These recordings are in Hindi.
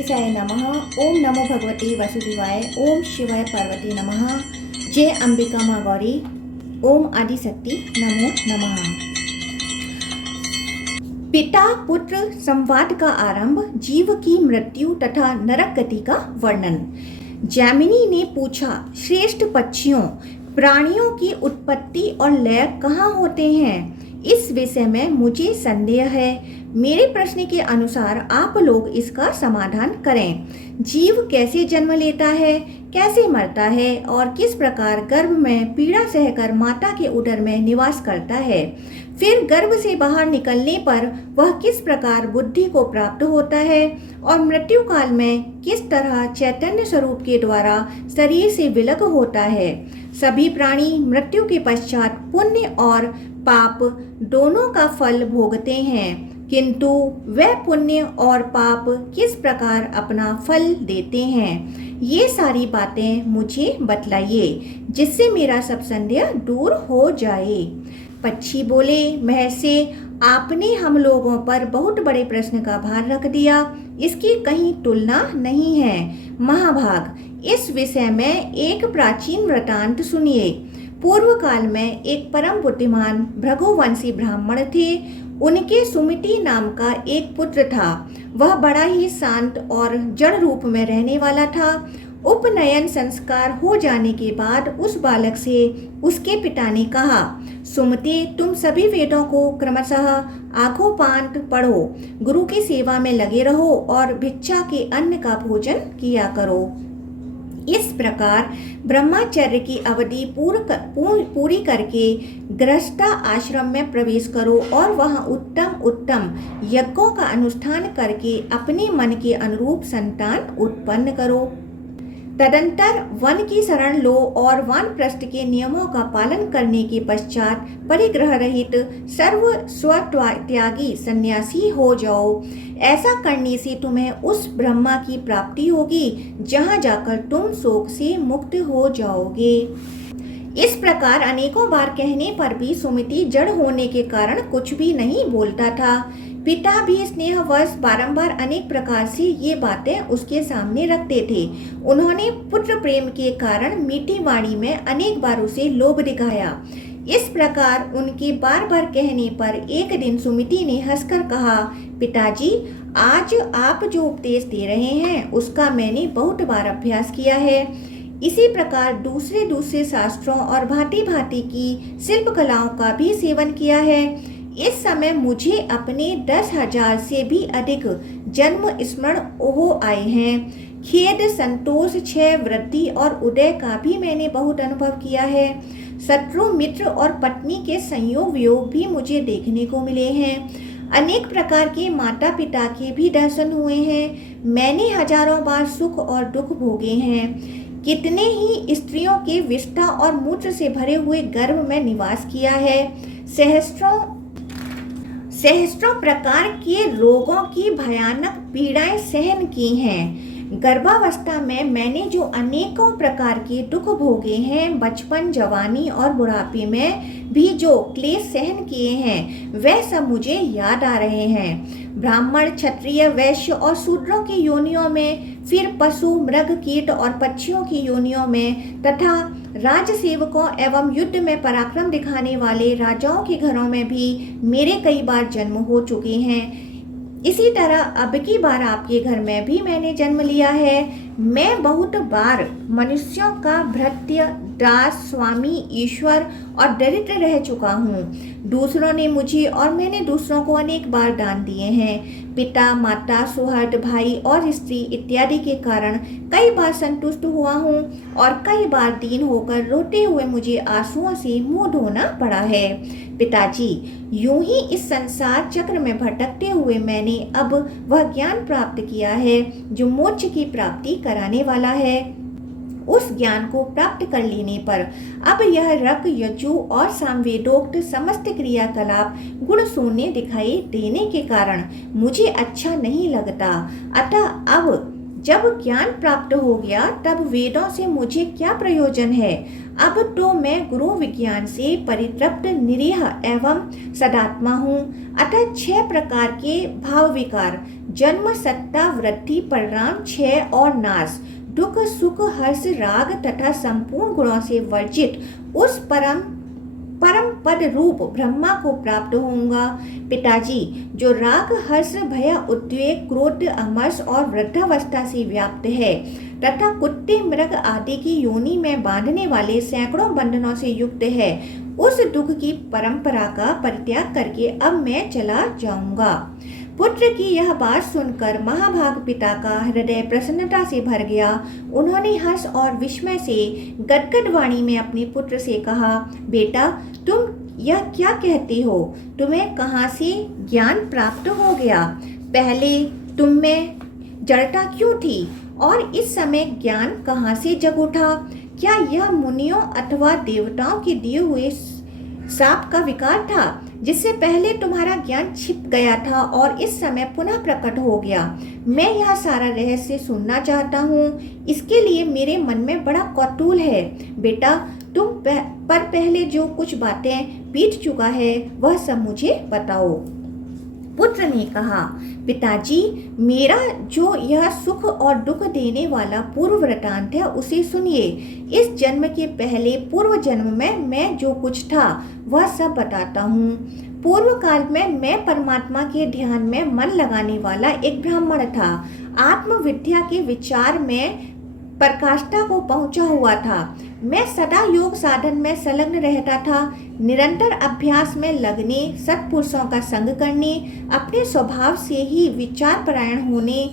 गणेशाय नमः। ओम नमो भगवते वासुदेवाय। ओम शिवाय पार्वती नमः। जय अंबिका माँ गौरी। ओम आदिशक्ति नमो नमः। पिता पुत्र संवाद का आरंभ, जीव की मृत्यु तथा नरक गति का वर्णन। जैमिनी ने पूछा, श्रेष्ठ पक्षियों, प्राणियों की उत्पत्ति और लय कहाँ होते हैं? इस विषय में मुझे संदेह है। मेरे प्रश्न के अनुसार आप लोग इसका समाधान करें। जीव कैसे जन्म लेता है, कैसे मरता है और किस प्रकार गर्भ में पीड़ा सहकर माता के उदर में निवास करता है? फिर गर्भ से बाहर निकलने पर वह किस प्रकार बुद्धि को प्राप्त होता है और मृत्यु काल में किस तरह चैतन्य स्वरूप के द्वारा शरीर से विलग होता है? सभी प्राणी मृत्यु के पश्चात पुण्य और पाप दोनों का फल भोगते हैं, किंतु वह पुण्य और पाप किस प्रकार अपना फल देते हैं, ये सारी बातें मुझे बतलाइए, जिससे मेरा सब संदेह दूर हो जाए। पक्षी बोले, महर्षि, आपने हम लोगों पर बहुत बड़े प्रश्न का भार रख दिया, इसकी कहीं तुलना नहीं है। महाभाग, इस विषय में एक प्राचीन वृतांत सुनिए। पूर्व काल में एक परम बुद्धिमान भृगुवंशी ब्राह्मण थे। उनके सुमिति नाम का एक पुत्र था। वह बड़ा ही शांत और जड़ रूप में रहने वाला था। उपनयन संस्कार हो जाने के बाद उस बालक से उसके पिता ने कहा, सुमति, तुम सभी वेदों को क्रमशः आखोपांत पढ़ो, गुरु की सेवा में लगे रहो और भिक्षा के अन्न का भोजन किया करो। इस प्रकार ब्रह्मचर्य की अवधि पूरी करके गृहस्थ आश्रम में प्रवेश करो और वहाँ उत्तम उत्तम यज्ञों का अनुष्ठान करके अपने मन के अनुरूप संतान उत्पन्न करो। तदंतर वन की शरण लो और वानप्रस्थ के नियमों का पालन करने के पश्चात परिग्रह रहित सर्व स्वत्यागी सन्यासी हो जाओ। ऐसा करने से तुम्हें उस ब्रह्मा की प्राप्ति होगी जहाँ जाकर तुम शोक से मुक्त हो जाओगे। इस प्रकार अनेकों बार कहने पर भी सुमिति जड़ होने के कारण कुछ भी नहीं बोलता था। पिता भी स्नेहवश बारंबार अनेक प्रकार से ये बातें उसके सामने रखते थे। उन्होंने पुत्र प्रेम के कारण मीठी वाणी में अनेक बार उसे लोभ दिखाया। इस प्रकार उनके बार बार कहने पर एक दिन सुमिति ने हंसकर कहा, पिताजी, आज आप जो उपदेश दे रहे हैं उसका मैंने बहुत बार अभ्यास किया है। इसी प्रकार दूसरे दूसरे शास्त्रों और भांति भांति की शिल्प कलाओं का भी सेवन किया है। इस समय मुझे अपने 10,000 से भी अधिक जन्म स्मरण हो आए हैं। खेद, संतोष, क्षय, वृद्धि और उदय का भी मैंने बहुत अनुभव किया है। शत्रु, मित्र और पत्नी के संयोग वियोग भी मुझे देखने को मिले हैं। अनेक प्रकार के माता पिता के भी दर्शन हुए हैं। मैंने हजारों बार सुख और दुख भोगे हैं। कितने ही स्त्रियों के विष्ठा और मूत्र से भरे हुए गर्भ में निवास किया है। सहस्त्रों प्रकार के रोगों की भयानक पीड़ाएं सहन की हैं। गर्भावस्था में मैंने जो अनेकों प्रकार के दुख भोगे हैं, बचपन, जवानी और बुढ़ापे में भी जो क्लेश सहन किए हैं, वह सब मुझे याद आ रहे हैं। ब्राह्मण, क्षत्रिय, वैश्य और शूद्रों की योनियों में, फिर पशु, मृग, कीट और पक्षियों की योनियों में तथा राजसेवकों एवं युद्ध में पराक्रम दिखाने वाले राजाओं के घरों में भी मेरे कई बार जन्म हो चुके हैं। इसी तरह अब की बार आपके घर में भी मैंने जन्म लिया है। मैं बहुत बार मनुष्यों का भृत्य, दास, स्वामी, ईश्वर और दरिद्र रह चुका हूँ। दूसरों ने मुझे और मैंने दूसरों को अनेक बार दान दिए हैं। पिता, माता, सुहृद, भाई और स्त्री इत्यादि के कारण कई बार संतुष्ट हुआ हूँ और कई बार दीन होकर रोते हुए मुझे आंसुओं से मुंह धोना पड़ा है। पिताजी, यूं ही इस संसार चक्र में भटकते हुए मैंने अब वह ज्ञान प्राप्त किया है जो मोक्ष की प्राप्ति कराने वाला है। उस ज्ञान को प्राप्त कर लेने पर अब यह रक, यजु और सामवेदोक्त समस्त क्रियाकलाप गुण शून्य दिखाई देने के कारण मुझे अच्छा नहीं लगता। अतः अब जब ज्ञान प्राप्त हो गया तब वेदों से मुझे क्या प्रयोजन है? अब तो मैं गुरु विज्ञान से परितृप्त, निरीह एवं सदात्मा हूँ। अतः 6 प्रकार के भाव विकार जन्म सत्ता वृद्धि परिणाम क्षय और नाश, दुख सुख हर्ष राग तथा संपूर्ण गुणों से वर्जित उस परम पद रूप ब्रह्मा को प्राप्त होऊंगा। पिताजी, जो राग हर्ष भय उद्वेग क्रोध अमर्ष और वृद्धावस्था से व्याप्त है तथा कुत्ते मृग आदि की योनि में बांधने वाले सैकड़ों बंधनों से युक्त है, उस दुख की परंपरा का परित्याग करके अब मैं चला जाऊंगा। पुत्र की यह बात सुनकर महाभाग पिता का हृदय प्रसन्नता से भर गया। उन्होंने हर्ष और विस्मय से गदगद वाणी में अपने पुत्र से कहा, बेटा, तुम यह क्या कहते हो? तुम्हें कहाँ से ज्ञान प्राप्त हो गया? पहले तुम में जड़ता क्यों थी और इस समय ज्ञान कहाँ से जग उठा? क्या यह मुनियों अथवा देवताओं के दिए हुए साप का विकार था, जिससे पहले तुम्हारा ज्ञान छिप गया था और इस समय पुनः प्रकट हो गया? मैं यह सारा रहस्य सुनना चाहता हूँ। इसके लिए मेरे मन में बड़ा कौतूहल है। बेटा, तुम पर पहले जो कुछ बातें बीत चुका है वह सब मुझे बताओ। पुत्र ने कहा, पिताजी, मेरा जो यह सुख और दुख देने वाला पूर्व वृतांत है उसे सुनिए। इस जन्म के पहले पूर्व जन्म में मैं जो कुछ था वह सब बताता हूँ। पूर्व काल में मैं परमात्मा के ध्यान में मन लगाने वाला एक ब्राह्मण था। आत्मविद्या के विचार में प्रकाष्ठा को पहुंचा हुआ था। मैं सदा योग साधन में संलग्न रहता था। निरंतर अभ्यास में लगने, सत्पुरुषों का संग करने, अपने स्वभाव से ही विचार परायण होने,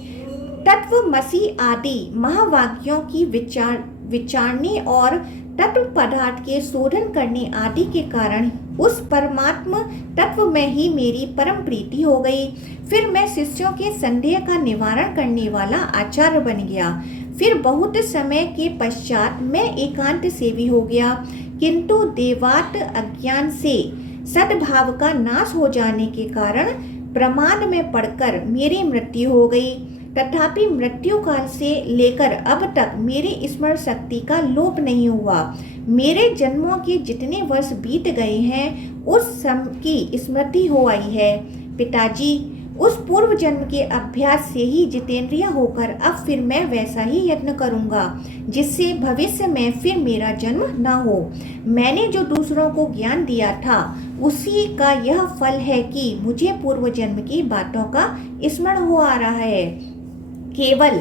तत्वमसि आदि महावाक्यों की विचारने और तत्व पदार्थ के शोधन करने आदि के कारण उस परमात्म तत्व में ही मेरी परम प्रीति हो गई। फिर मैं शिष्यों के संदेह का निवारण करने वाला आचार्य बन गया। फिर बहुत समय के पश्चात मैं एकांत सेवी हो गया, किंतु देवात अज्ञान से सद्भाव का नाश हो जाने के कारण प्रमाद में पड़कर मेरी मृत्यु हो गई। तथापि मृत्यु काल से लेकर अब तक मेरी स्मरण शक्ति का लोप नहीं हुआ। मेरे जन्मों के जितने वर्ष बीत गए हैं उस सब की स्मृति हो आई है। पिताजी, उस पूर्व जन्म के अभ्यास से ही जितेंद्रिय होकर अब फिर मैं वैसा ही यत्न करूंगा जिससे भविष्य में फिर मेरा जन्म न हो। मैंने जो दूसरों को ज्ञान दिया था उसी का यह फल है कि मुझे पूर्व जन्म की बातों का स्मरण हो आ रहा है। केवल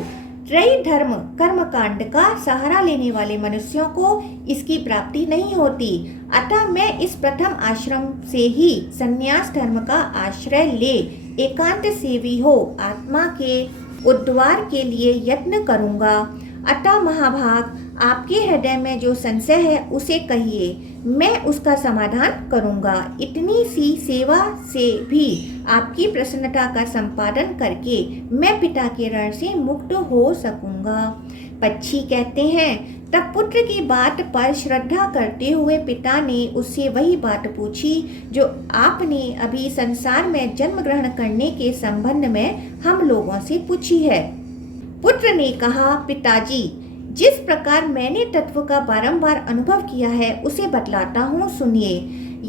त्रय धर्म कर्म कांड का सहारा लेने वाले मनुष्यों को इसकी प्राप्ति नहीं होती। अतः मैं इस प्रथम आश्रम से ही संन्यास धर्म का आश्रय ले एकांत सेवी हो आत्मा के उद्धार के लिए यत्न करूंगा। अतः महाभाग, आपके हृदय में जो संशय है उसे कहिए, मैं उसका समाधान करूंगा। इतनी सी सेवा से भी आपकी प्रसन्नता का संपादन करके मैं पिता के ऋण से मुक्त हो सकूंगा। पक्षी कहते हैं, तब पुत्र की बात पर श्रद्धा करते हुए पिता ने उससे वही बात पूछी जो आपने अभी संसार में जन्म ग्रहण करने के संबंध में हम लोगों से पूछी है। पुत्र ने कहा, पिताजी, जिस प्रकार मैंने तत्व का बारंबार अनुभव किया है उसे बतलाता हूँ, सुनिए।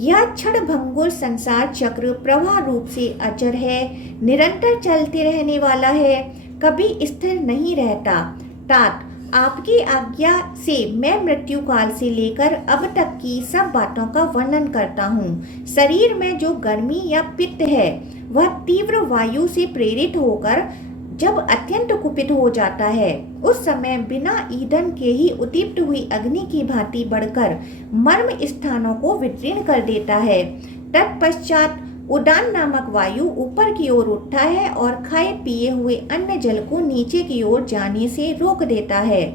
यह क्षण भंगुर संसार चक्र प्रवाह रूप से अचर है, निरंतर चलते रहने वाला है, कभी स्थिर नहीं रहता। तात आपकी आज्ञा से मैं मृत्यु काल से लेकर अब तक की सब बातों का वर्णन करता हूँ। शरीर में जो गर्मी या पित्त है वह तीव्र वायु से प्रेरित होकर जब अत्यंत कुपित हो जाता है उस समय बिना ईंधन के ही उद्दीप्त हुई अग्नि की भांति बढ़कर मर्म स्थानों को विदीर्ण कर देता है। तत्पश्चात उडान नामक वायु ऊपर की ओर उठता है और खाए पिए हुए अन्न जल को नीचे की ओर जाने से रोक देता है।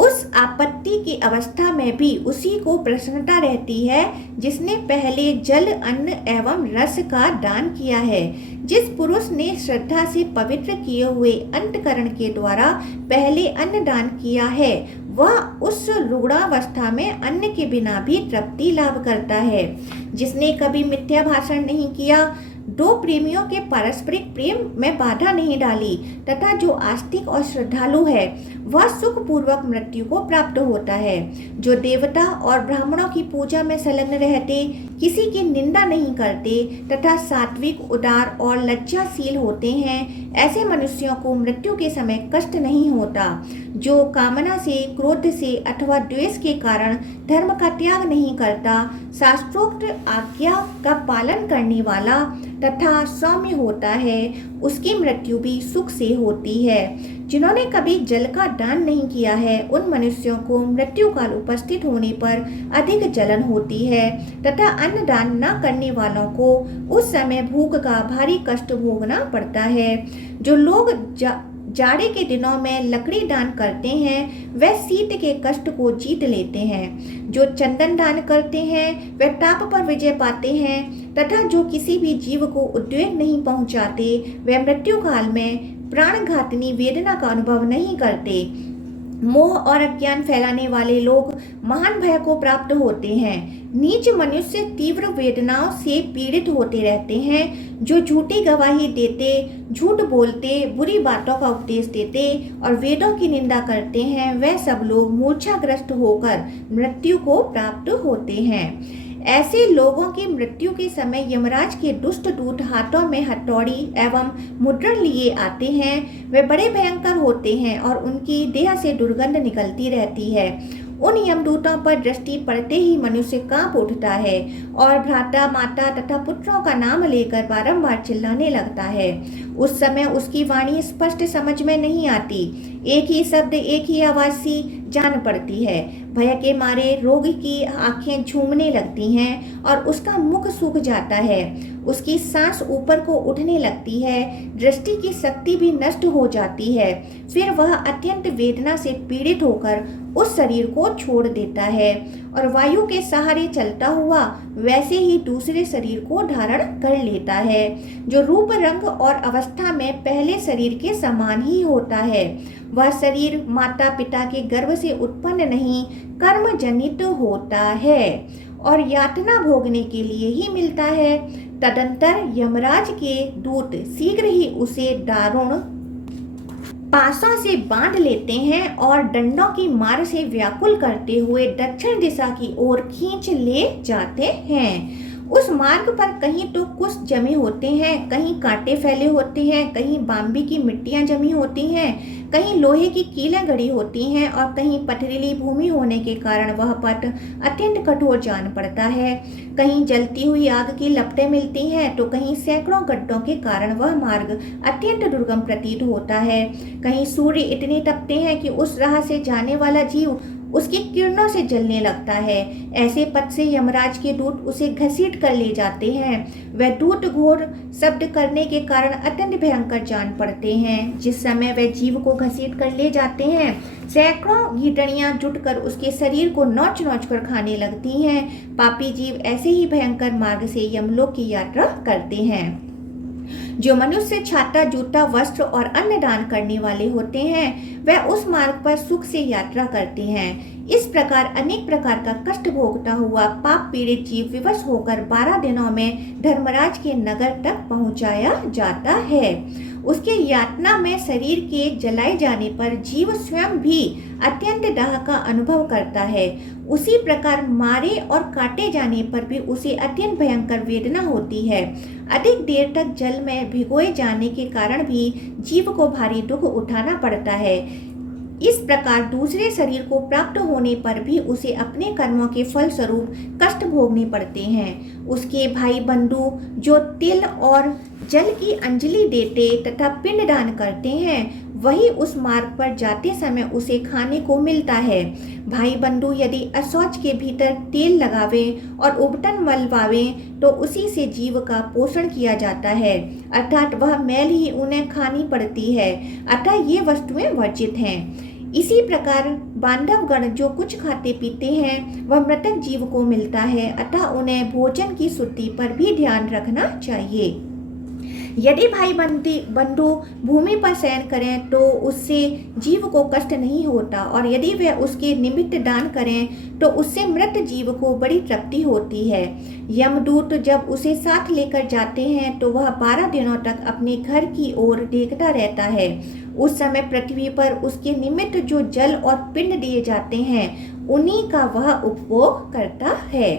उस आपत्ति की अवस्था में भी उसी को प्रसन्नता रहती है जिसने पहले जल अन्न एवं रस का दान किया है। जिस पुरुष ने श्रद्धा से पवित्र किए हुए अंतकरण के द्वारा पहले अन्न दान किया है वह उस रुग्णावस्था में अन्न के बिना भी तृप्ति लाभ करता है। जिसने कभी मिथ्या भाषण नहीं किया, दो प्रेमियों के पारस्परिक प्रेम में बाधा नहीं डाली तथा जो आस्तिक और श्रद्धालु है वह सुखपूर्वक मृत्यु को प्राप्त होता है। जो देवता और ब्राह्मणों की पूजा में संलग्न रहते, किसी की निंदा नहीं करते तथा सात्विक, उदार और लज्जाशील होते हैं, ऐसे मनुष्यों को मृत्यु के समय कष्ट नहीं होता। जो कामना से, क्रोध से अथवा द्वेष के कारण धर्म का त्याग नहीं करता, शास्त्रोक्त आज्ञा का पालन करने वाला तथा सौम्य होता है, उसकी मृत्यु भी सुख से होती है। जिन्होंने कभी जल का दान नहीं किया है, उन मनुष्यों को मृत्यु काल उपस्थित होने पर अधिक जलन होती है तथा अन्न दान न करने वालों को उस समय भूख का भारी कष्ट भोगना पड़ता है। जो लोग जाड़े के दिनों में लकड़ी दान करते हैं, वह शीत के कष्ट को जीत लेते हैं। जो चंदन दान करते हैं, वह ताप पर विजय पाते हैं तथा जो किसी भी जीव को उद्वेग नहीं पहुंचाते, वह मृत्यु काल में प्राणघातिनी वेदना का अनुभव नहीं करते। मोह और अज्ञान फैलाने वाले लोग महान भय को प्राप्त होते हैं। नीच मनुष्य तीव्र वेदनाओं से पीड़ित होते रहते हैं। जो झूठी गवाही देते, झूठ बोलते, बुरी बातों का उपदेश देते और वेदों की निंदा करते हैं, वह सब लोग मूर्छाग्रस्त होकर मृत्यु को प्राप्त होते हैं। ऐसे लोगों की मृत्यु के समय यमराज के दुष्ट दूत हाथों में हथौड़ी एवं मुद्रण लिए आते हैं। वे बड़े भयंकर होते हैं और उनकी देह से दुर्गंध निकलती रहती है। उन यमदूतों पर दृष्टि पड़ते ही मनुष्य कांप उठता है और भ्राता, माता तथा पुत्रों का नाम लेकर बारंबार चिल्लाने लगता है। उस समय उसकी वाणी स्पष्ट समझ में नहीं आती। एक ही शब्द, एक ही आवाज सी जान पड़ती है। भय के मारे रोगी की आंखें झूमने लगती हैं और उसका मुख सूख जाता है। उसकी सांस ऊपर को उठने लगती है, दृष्टि की शक्ति भी नष्ट हो जाती है। फिर वह अत्यंत वेदना से पीड़ित होकर उस शरीर को छोड़ देता है और वायु के सहारे चलता हुआ वैसे ही दूसरे शरीर को धारण कर लेता है, जो रूप, रंग और अवस्था में पहले शरीर के समान ही होता है। वह शरीर माता पिता के गर्भ से उत्पन्न नहीं, कर्म जनित होता है और यातना भोगने के लिए ही मिलता है। तदंतर यमराज के दूत शीघ्र ही उसे दारुण पासों से बांध लेते हैं और डंडों की मार से व्याकुल करते हुए दक्षिण दिशा की ओर खींच ले जाते हैं। उस मार्ग पर कहीं तो कुछ जमे होते हैं, कहीं कांटे फैले होते हैं, कहीं बाम्बी की मिट्टियां जमी होती हैं, कहीं लोहे की कीलें गड़ी होती हैं और कहीं पथरीली भूमि होने के कारण वह पथ अत्यंत कठोर जान पड़ता है। कहीं जलती हुई आग की लपटें मिलती हैं तो कहीं सैकड़ों गड्ढों के कारण वह मार्ग अत्यंत दुर्गम प्रतीत होता है। कहीं सूर्य इतने तपते हैं कि उस राह से जाने वाला जीव उसकी किरणों से जलने लगता है। ऐसे पथ से यमराज के दूत उसे घसीट कर ले जाते हैं। वह दूत घोर शब्द करने के कारण अत्यंत भयंकर जान पड़ते हैं। जिस समय वह जीव को घसीट कर ले जाते हैं, सैकड़ों गीदड़ियां जुटकर उसके शरीर को नोच नोच कर खाने लगती हैं। पापी जीव ऐसे ही भयंकर मार्ग से यमलोक की यात्रा करते हैं। जो मनुष्य छाता, जूता, वस्त्र और अन्न दान करने वाले होते हैं, वह उस मार्ग पर सुख से यात्रा करते हैं। इस प्रकार अनेक प्रकार का कष्ट भोगता हुआ पाप पीड़ित जीव विवश होकर 12 दिनों में धर्मराज के नगर तक पहुंचाया जाता है। उसके यातना में शरीर के जलाए जाने पर जीव स्वयं भी अत्यंत दाह का अनुभव करता है। उसी प्रकार मारे और काटे जाने पर भी उसे अत्यंत भयंकर वेदना होती है। अधिक देर तक जल में भिगोए जाने के कारण भी जीव को भारी दुख उठाना पड़ता है। इस प्रकार दूसरे शरीर को प्राप्त होने पर भी उसे अपने कर्मों के फल स्वरूप कष्ट भोगने पड़ते हैं। उसके भाई बंधु जो तिल और जल की अंजलि देते तथा पिंड दान करते हैं, वही उस मार्ग पर जाते समय उसे खाने को मिलता है। भाई बंधु यदि अशौच के भीतर तेल लगावे और उबटन मलवावे तो उसी से जीव का पोषण किया जाता है, अर्थात वह मैल ही उन्हें खानी पड़ती है। अतः ये वस्तुएं वर्जित हैं। इसी प्रकार बांधवगण जो कुछ खाते पीते हैं वह मृतक जीव को मिलता है, अतः उन्हें भोजन की शुद्धि पर भी ध्यान रखना चाहिए। यदि भाई बंधु भूमि पर शयन करें तो उससे जीव को कष्ट नहीं होता और यदि वे उसके निमित्त दान करें तो उससे मृत जीव को बड़ी तृप्ति होती है। यमदूत जब उसे साथ लेकर जाते हैं तो वह 12 दिनों तक अपने घर की ओर देखता रहता है उस समय पृथ्वी पर उसके निमित्त जो जल और पिंड दिए जाते हैं उन्हीं का वह उपभोग करता है।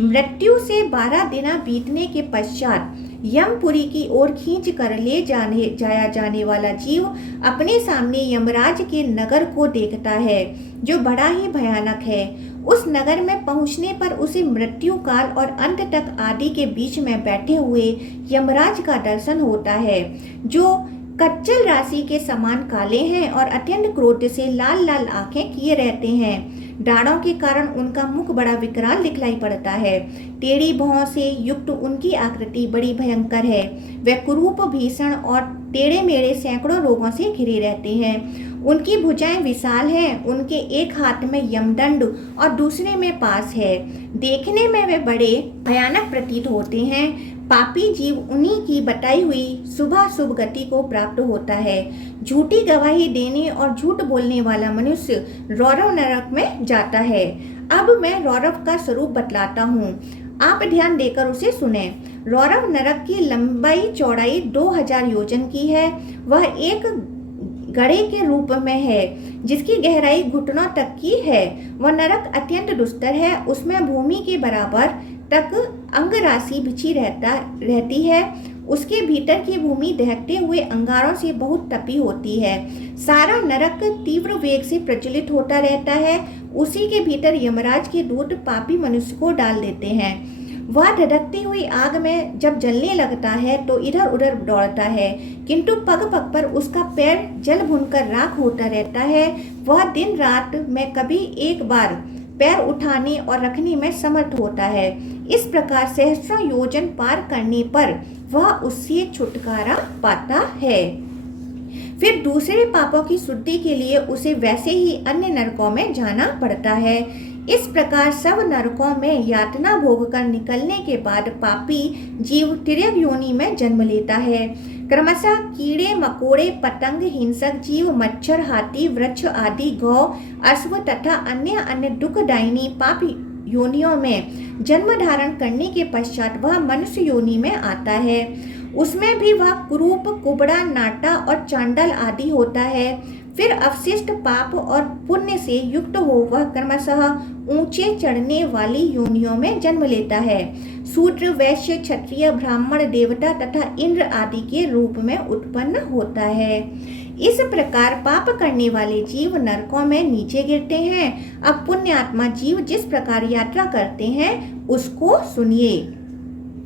मृत्यु से 12 दिन बीतने के पश्चात यमपुरी की ओर खींच कर ले जाया जाने वाला जीव अपने सामने यमराज के नगर को देखता है, जो बड़ा ही भयानक है। उस नगर में पहुंचने पर उसे मृत्यु काल और अंत तक आदि के बीच में बैठे हुए यमराज का दर्शन होता है, जो कच्चल राशि के समान काले हैं और अत्यंत क्रोध से लाल लाल आंखें किए रहते हैं। दाढ़ों के कारण उनका मुख बड़ा विकराल दिखलाई पड़ता है। टेढ़ी भौं से युक्त उनकी आकृति बड़ी भयंकर है। वे कुरूप, भीषण और टेढ़े मेढ़े सैकड़ों रोगों से घिरे रहते हैं। उनकी भुजाएं विशाल हैं। उनके एक हाथ में यमदंड और दूसरे में पास है। देखने में वे बड़े भयानक प्रतीत होते हैं। पापी जीव उन्हीं की बताई हुई शुभाशुभ गति को प्राप्त होता है। झूठी गवाही देने और झूठ बोलने वाला मनुष्य रौरव नरक में जाता है। अब मैं रौरव का स्वरूप बतलाता हूँ, आप ध्यान देकर उसे सुने। रौरव नरक की लंबाई चौड़ाई 2000 योजन की है। वह एक गड्ढे के रूप में है, जिसकी गहराई घुटनों तक की है। वह नरक अत्यंत दुस्तर है। उसमें भूमि के बराबर तक अंग राशि बिछी रहती है। उसके भीतर की भूमि दहकते हुए अंगारों से बहुत तपी होती है। सारा नरक तीव्र वेग से प्रज्वलित होता रहता है। उसी के भीतर यमराज के दूत पापी मनुष्य को डाल देते हैं। वह धधकती हुई आग में जब जलने लगता है तो इधर उधर दौड़ता है, किंतु पग पग पर उसका पैर जल भुनकर राख होता रहता है। वह दिन रात में कभी एक बार पैर उठाने और रखने में समर्थ होता है। इस प्रकार सहस्रों योजन पार करने पर वह उससे छुटकारा पाता है। फिर दूसरे पापों की शुद्धि के लिए उसे वैसे ही अन्य नरकों में जाना पड़ता है। इस प्रकार सब नरकों में यातना भोग कर निकलने के बाद पापी जीव तिर्यक योनि में जन्म लेता है। क्रमशः कीड़े मकोड़े, पतंग, हिंसक जीव, मच्छर, हाथी, वृक्ष आदि, गौ, अश्व तथा अन्य दुखदायिनी पाप योनियों में जन्म धारण करने के पश्चात वह मनुष्य योनि में आता है। उसमें भी वह कुरूप, कुबड़ा, नाटा और चांडाल आदि होता है। फिर अवशिष्ट पाप और पुण्य से युक्त हो वह क्रमशः ऊंचे चढ़ने वाली योनियों में जन्म लेता है। शूद्र, वैश्य, क्षत्रिय, ब्राह्मण, देवता तथा इंद्र आदि के रूप में उत्पन्न होता है। इस प्रकार पाप करने वाले जीव नरकों में नीचे गिरते हैं। अब पुण्य आत्मा जीव जिस प्रकार यात्रा करते हैं उसको सुनिए।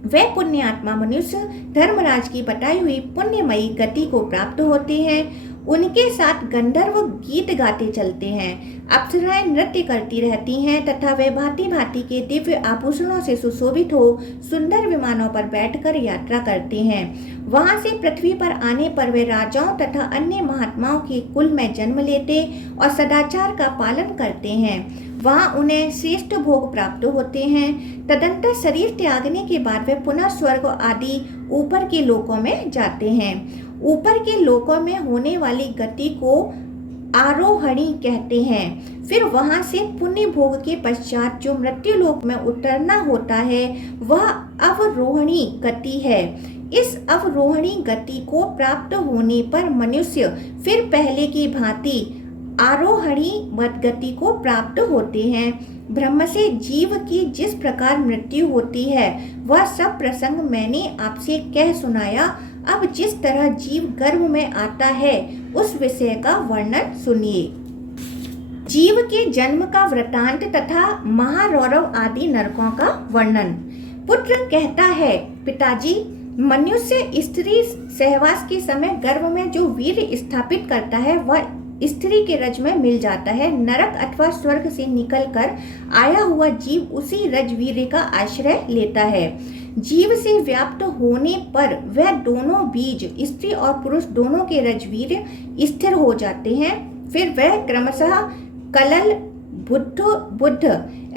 वे पुण्य आत्मा मनुष्य धर्मराज की बताई हुई पुण्यमयी गति को प्राप्त होते हैं। उनके साथ गंधर्व गीत गाते चलते हैं। अप्सराएं नृत्य करती रहती हैं तथा वे भांति भांति के दिव्य आभूषणों से सुशोभित हो सुंदर विमानों पर बैठकर यात्रा करते हैं। वहां से पृथ्वी पर आने पर वे राजाओं तथा अन्य महात्माओं के कुल में जन्म लेते और सदाचार का पालन करते हैं। वहां उन्हें श्रेष्ठ भोग प्राप्त होते हैं। तदंतर शरीर त्यागने के बाद वे पुनः स्वर्ग आदि ऊपर के लोकों में जाते हैं। ऊपर के लोकों में होने वाली गति को आरोहणी कहते हैं। फिर वहां से पुण्य भोग के पश्चात जो मृत्यु लोक में उतरना होता है वह अवरोहणी गति है। इस अवरोहणी गति को प्राप्त होने पर मनुष्य फिर पहले की भांति आरोहणी गति को प्राप्त होते हैं। ब्रह्म से जीव की जिस प्रकार मृत्यु होती है वह सब प्रसंग मैंने आपसे कह सुनाया। अब जिस तरह जीव गर्भ में आता है उस विषय का वर्णन सुनिए। जीव के जन्म का वृतांत तथा महारौरव आदि नरकों का वर्णन। पुत्र कहता है, पिताजी, मनुष्य स्त्री सहवास के समय गर्भ में जो वीर्य स्थापित करता है वह स्त्री के रज में मिल जाता है। नरक अथवा स्वर्ग से निकलकर आया हुआ जीव उसी रजवीर्य का आश्रय लेता है। जीव से व्याप्त होने पर वह दोनों बीज स्त्री और पुरुष दोनों के रजवीर्य स्थिर हो जाते हैं। फिर वह क्रमशः कलल, बुद्ध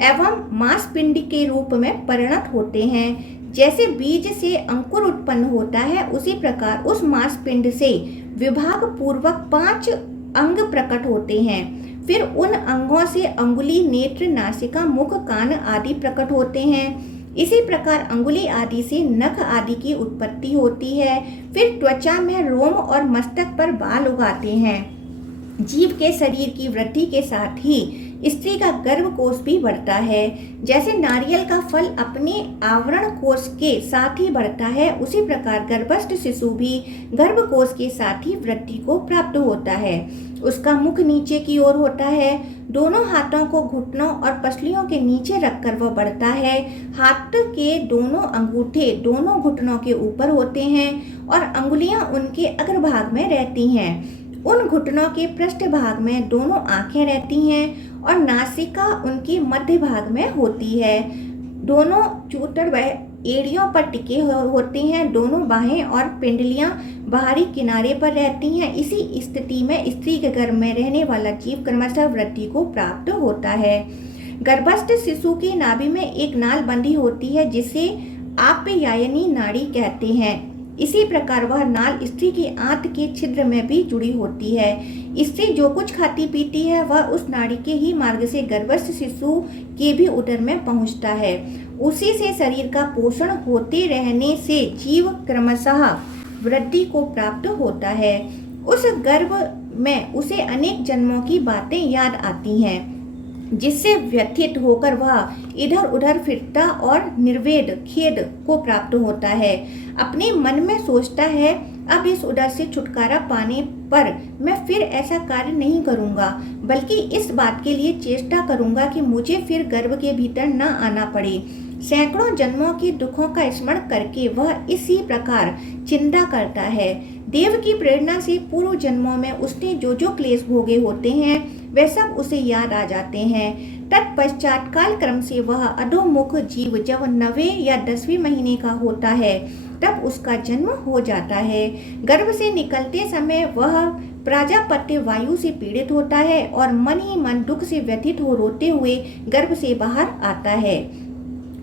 एवं मांसपिंड के रूप में परिणत होते हैं। जैसे बीज से अंकुर उत्पन्न होता है उसी प्रकार उस मांसपिंड से विभाग पूर्वक 5 अंग प्रकट होते हैं। फिर उन अंगों से अंगुली, नेत्र, नासिका, मुख, कान आदि प्रकट होते हैं। इसी प्रकार अंगुली आदि से नख आदि की उत्पत्ति होती है। फिर त्वचा में रोम और मस्तक पर बाल उगाते हैं। जीव के शरीर की वृद्धि के साथ ही स्त्री का गर्भ कोष भी बढ़ता है। जैसे नारियल का फल अपने आवरण कोष के साथ ही बढ़ता है, उसी प्रकार गर्भस्थ शिशु भी गर्भ कोष के साथ ही वृद्धि को प्राप्त होता है। उसका मुख नीचे की ओर होता है। दोनों हाथों को घुटनों और पसलियों के नीचे रखकर वह बढ़ता है। हाथ के दोनों अंगूठे दोनों घुटनों के ऊपर होते हैं और अंगुलियां उनके अग्रभाग में रहती हैं। उन घुटनों के पृष्ठ भाग में दोनों आंखें रहती हैं और नासिका उनके मध्य भाग में होती है। दोनों चूतर व एड़ियों पर टिके होते हैं। दोनों बाहें और पिंडलियां बाहरी किनारे पर रहती हैं। इसी स्थिति में स्त्री के गर्भ में रहने वाला जीव क्रमशः वृद्धि को प्राप्त होता है। गर्भस्थ शिशु की नाभि में एक नाल बंधी होती है जिसे आप्यायनी नाड़ी कहते हैं। इसी प्रकार वह नाल स्त्री की आंत के छिद्र में भी जुड़ी होती है। स्त्री जो कुछ खाती पीती है वह उस नाड़ी के ही मार्ग से गर्भस्थ शिशु के भी उदर में पहुंचता है। उसी से शरीर का पोषण होते रहने से जीव क्रमशः वृद्धि को प्राप्त होता है। उस गर्भ में उसे अनेक जन्मों की बातें याद आती हैं, जिससे व्यथित होकर वह इधर उधर फिरता और निर्वेद खेद को प्राप्त होता है। अपने मन में सोचता है, अब इस उदर से छुटकारा पाने पर मैं फिर ऐसा कार्य नहीं करूंगा, बल्कि इस बात के लिए चेष्टा करूंगा कि मुझे फिर गर्भ के भीतर न आना पड़े। सैकड़ों जन्मों के दुखों का स्मरण करके वह इसी प्रकार चिंता करता है। देव की प्रेरणा से पूर्व जन्मों में उसने जो जो क्लेश भोगे होते हैं वे सब उसे याद आ जाते हैं। तत्पश्चात काल क्रम से वह अधोमुख जीव जब 9वें या 10वें महीने का होता है तब उसका जन्म हो जाता है। गर्भ से निकलते समय वह प्राजापत्य वायु से पीड़ित होता है और मन ही मन दुख से व्यथित हो रोते हुए गर्भ से बाहर आता है।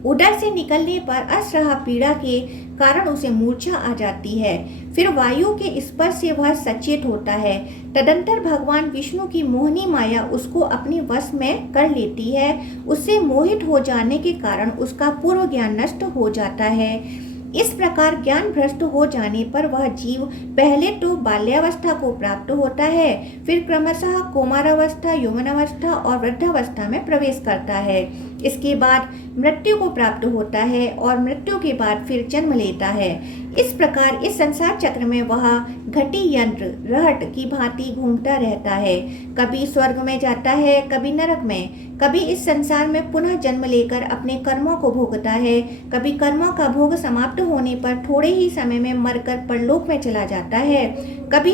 उदर से निकलने पर असह्य पीड़ा के कारण उसे मूर्छा आ जाती है। फिर वायु के स्पर्श से वह सचेत होता है। तदंतर भगवान विष्णु की मोहिनी माया उसको अपने वश में कर लेती है। उससे मोहित हो जाने के कारण उसका पूर्व ज्ञान नष्ट हो जाता है। इस प्रकार ज्ञान भ्रष्ट हो जाने पर वह जीव पहले तो बाल्यावस्था को प्राप्त होता है, फिर क्रमशः कौमारावस्था, यौवनावस्था और वृद्धावस्था में प्रवेश करता है। इसके बाद मृत्यु को प्राप्त होता है और मृत्यु के बाद फिर जन्म लेता है। इस प्रकार इस संसार चक्र में वह घटी यंत्र रहट की भांति घूमता रहता है। कभी स्वर्ग में जाता है, कभी नरक में, कभी इस संसार में पुनः जन्म लेकर अपने कर्मों को भोगता है। कभी कर्मों का भोग समाप्त होने पर थोड़े ही समय में मरकर परलोक में चला जाता है। कभी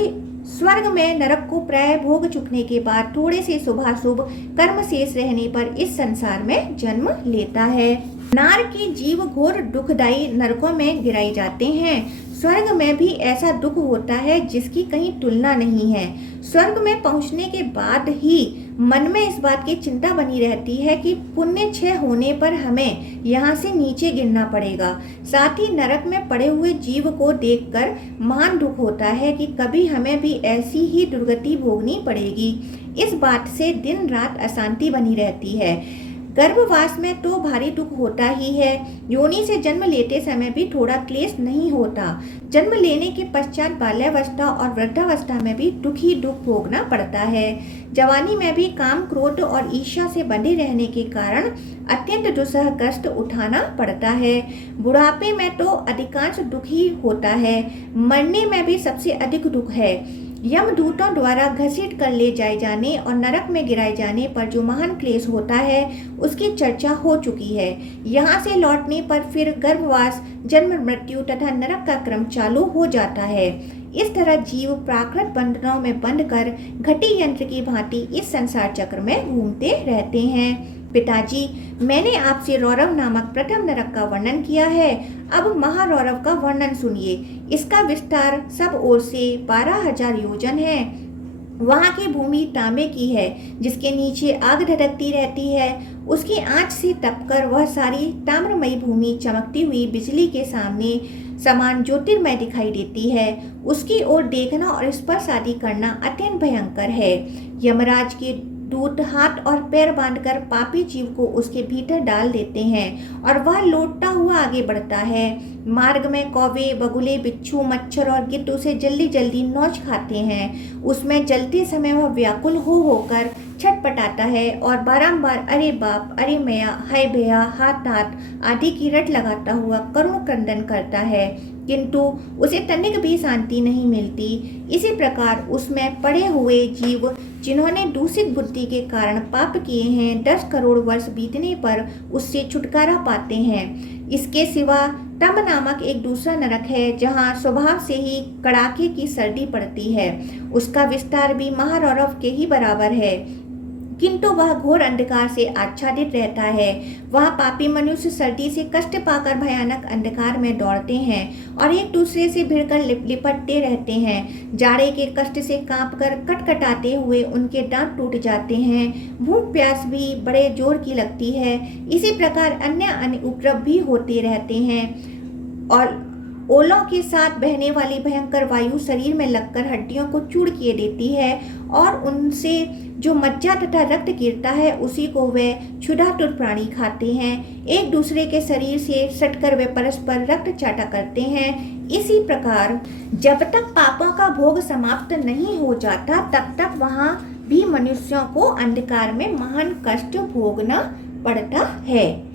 स्वर्ग में नरक को प्राय भोग चुकने के बाद थोड़े से शुभाशुभ कर्म शेष रहने पर इस संसार में जन्म लेता है। नार के जीव घोर दुखदायी नरकों में गिराए जाते हैं। स्वर्ग में भी ऐसा दुख होता है जिसकी कहीं तुलना नहीं है। स्वर्ग में पहुंचने के बाद ही मन में इस बात की चिंता बनी रहती है कि पुण्य क्षय होने पर हमें यहाँ से नीचे गिरना पड़ेगा। साथ ही नरक में पड़े हुए जीव को देखकर महान दुख होता है कि कभी हमें भी ऐसी ही दुर्गति भोगनी पड़ेगी। इस बात से दिन रात अशांति बनी रहती है। गर्भवास में तो भारी दुख होता ही है। योनि से जन्म लेते समय भी थोड़ा क्लेश नहीं होता। जन्म लेने के पश्चात बाल्यावस्था और वृद्धावस्था में भी दुख ही दुख भोगना पड़ता है। जवानी में भी काम, क्रोध और ईर्ष्या से बंधे रहने के कारण अत्यंत दुस्सह कष्ट उठाना पड़ता है। बुढ़ापे में तो अधिकांश दुख ही होता है। मरने में भी सबसे अधिक दुख है। यमदूतों द्वारा घसीट कर ले जाए जाने और नरक में गिराए जाने पर जो महान क्लेश होता है उसकी चर्चा हो चुकी है। यहाँ से लौटने पर फिर गर्भवास, जन्म, मृत्यु तथा नरक का क्रम चालू हो जाता है। इस तरह जीव प्राकृत बंधनों में बंध कर घटी यंत्र की भांति इस संसार चक्र में घूमते रहते हैं। पिताजी, मैंने आपसे रौरव नामक प्रथम नरक का वर्णन किया है। अब महारौरव का वर्णन सुनिए। इसका विस्तार सब ओर से 12,000 योजन है। वहाँ की भूमि तांबे की है, जिसके नीचे आग धधकती रहती है। उसकी आंच से तपकर वह सारी ताम्रमयी भूमि चमकती हुई बिजली के सामने समान ज्योतिर्मय दिखाई देती है। उसकी ओर देखना और स्पर्श आदि करना अत्यंत भयंकर है। यमराज के दूत हाथ और पैर बांधकर पापी जीव को उसके भीतर डाल देते हैं और वह लौटता हुआ आगे बढ़ता है। मार्ग में कौवे, बगुले, बिच्छू, मच्छर और गिद्ध उसे जल्दी जल्दी नोच खाते हैं। उसमें जलते समय वह व्याकुल हो होकर छटपटाता है और बारंबार अरे बाप, अरे मैया, हाय भैया, हाथ हाथ आदि की रट लगाता हुआ करुण क्रंदन करता है, किंतु उसे तनिक भी शांति नहीं मिलती। इसी प्रकार उसमें पड़े हुए जीव जिन्होंने दूषित बुद्धि के कारण पाप किए हैं 10 करोड़ वर्ष बीतने पर उससे छुटकारा पाते हैं। इसके सिवा तम नामक एक दूसरा नरक है जहाँ स्वभाव से ही कड़ाके की सर्दी पड़ती है। उसका विस्तार भी महारौरव के ही बराबर है, किंतु वह घोर अंधकार से आच्छादित रहता है। वह पापी मनुष्य सर्दी से कष्ट पाकर भयानक अंधकार में दौड़ते हैं और एक दूसरे से भिड़कर लिपटते रहते हैं। जाड़े के कष्ट से कांपकर कटकटाते हुए उनके दांत टूट जाते हैं। भूख प्यास भी बड़े जोर की लगती है। इसी प्रकार अन्य उपद्रव भी होते रहते हैं और ओलों के साथ बहने वाली भयंकर वायु शरीर में लगकर हड्डियों को चूर किए देती है और उनसे जो मज्जा तथा रक्त गिरता है उसी को वे क्षुधातुर प्राणी खाते हैं। एक दूसरे के शरीर से सटकर वे परस्पर रक्त चाटा करते हैं। इसी प्रकार जब तक पापों का भोग समाप्त नहीं हो जाता तब तक वहाँ भी मनुष्यों को अंधकार में महान कष्ट भोगना पड़ता है।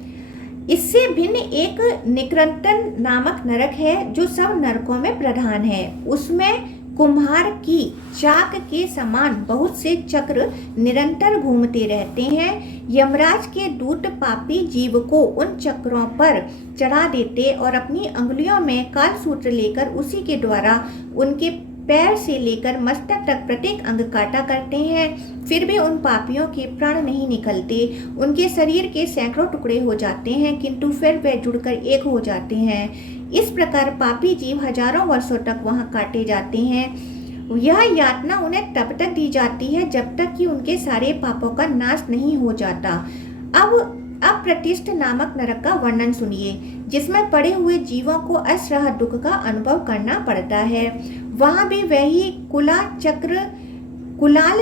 इससे भिन्न एक निकृंतन नामक नरक है जो सब नरकों में प्रधान है। उसमें कुम्हार की चाक के समान बहुत से चक्र निरंतर घूमते रहते हैं। यमराज के दूत पापी जीव को उन चक्रों पर चढ़ा देते और अपनी अंगुलियों में कालसूत्र लेकर उसी के द्वारा उनके पैर से लेकर मस्तक तक प्रत्येक अंग काटा करते हैं। फिर भी उन पापियों के प्राण नहीं निकलते। उनके शरीर के सैकड़ों टुकड़े हो जाते हैं, किंतु फिर वे जुड़कर एक हो जाते हैं। इस प्रकार पापी जीव हजारों वर्षों तक वहां काटे जाते हैं। यह यातना उन्हें तब तक दी जाती है जब तक कि उनके सारे पापों का नाश नहीं हो जाता। अब अप्रतिष्ठ नामक नरक का वर्णन सुनिए, जिसमें पड़े हुए जीवों को असह्य दुख का अनुभव करना पड़ता है। वहाँ भी वही कुलाल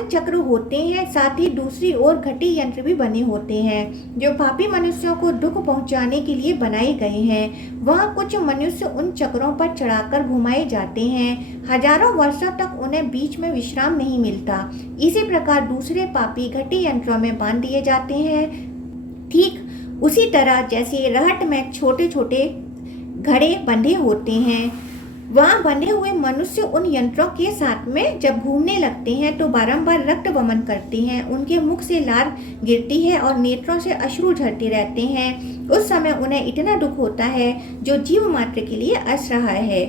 चक्र होते हैं, साथ ही दूसरी ओर घटी यंत्र भी बने होते हैं जो पापी मनुष्यों को दुख पहुंचाने के लिए बनाए गए हैं। वहाँ कुछ मनुष्य उन चक्रों पर चढ़ाकर घुमाए जाते हैं। हजारों वर्षों तक उन्हें बीच में विश्राम नहीं मिलता। इसी प्रकार दूसरे पापी घटी यंत्रों में बांध दिए जाते हैं, ठीक उसी तरह जैसे रहट में छोटे छोटे घड़े बंधे होते हैं। वहाँ बंधे हुए मनुष्य उन यंत्रों के साथ में जब घूमने लगते हैं तो बारंबार रक्त वमन करते हैं। उनके मुख से लार गिरती है और नेत्रों से अश्रु झरते रहते हैं। उस समय उन्हें इतना दुख होता है जो जीव मात्र के लिए असह्य है।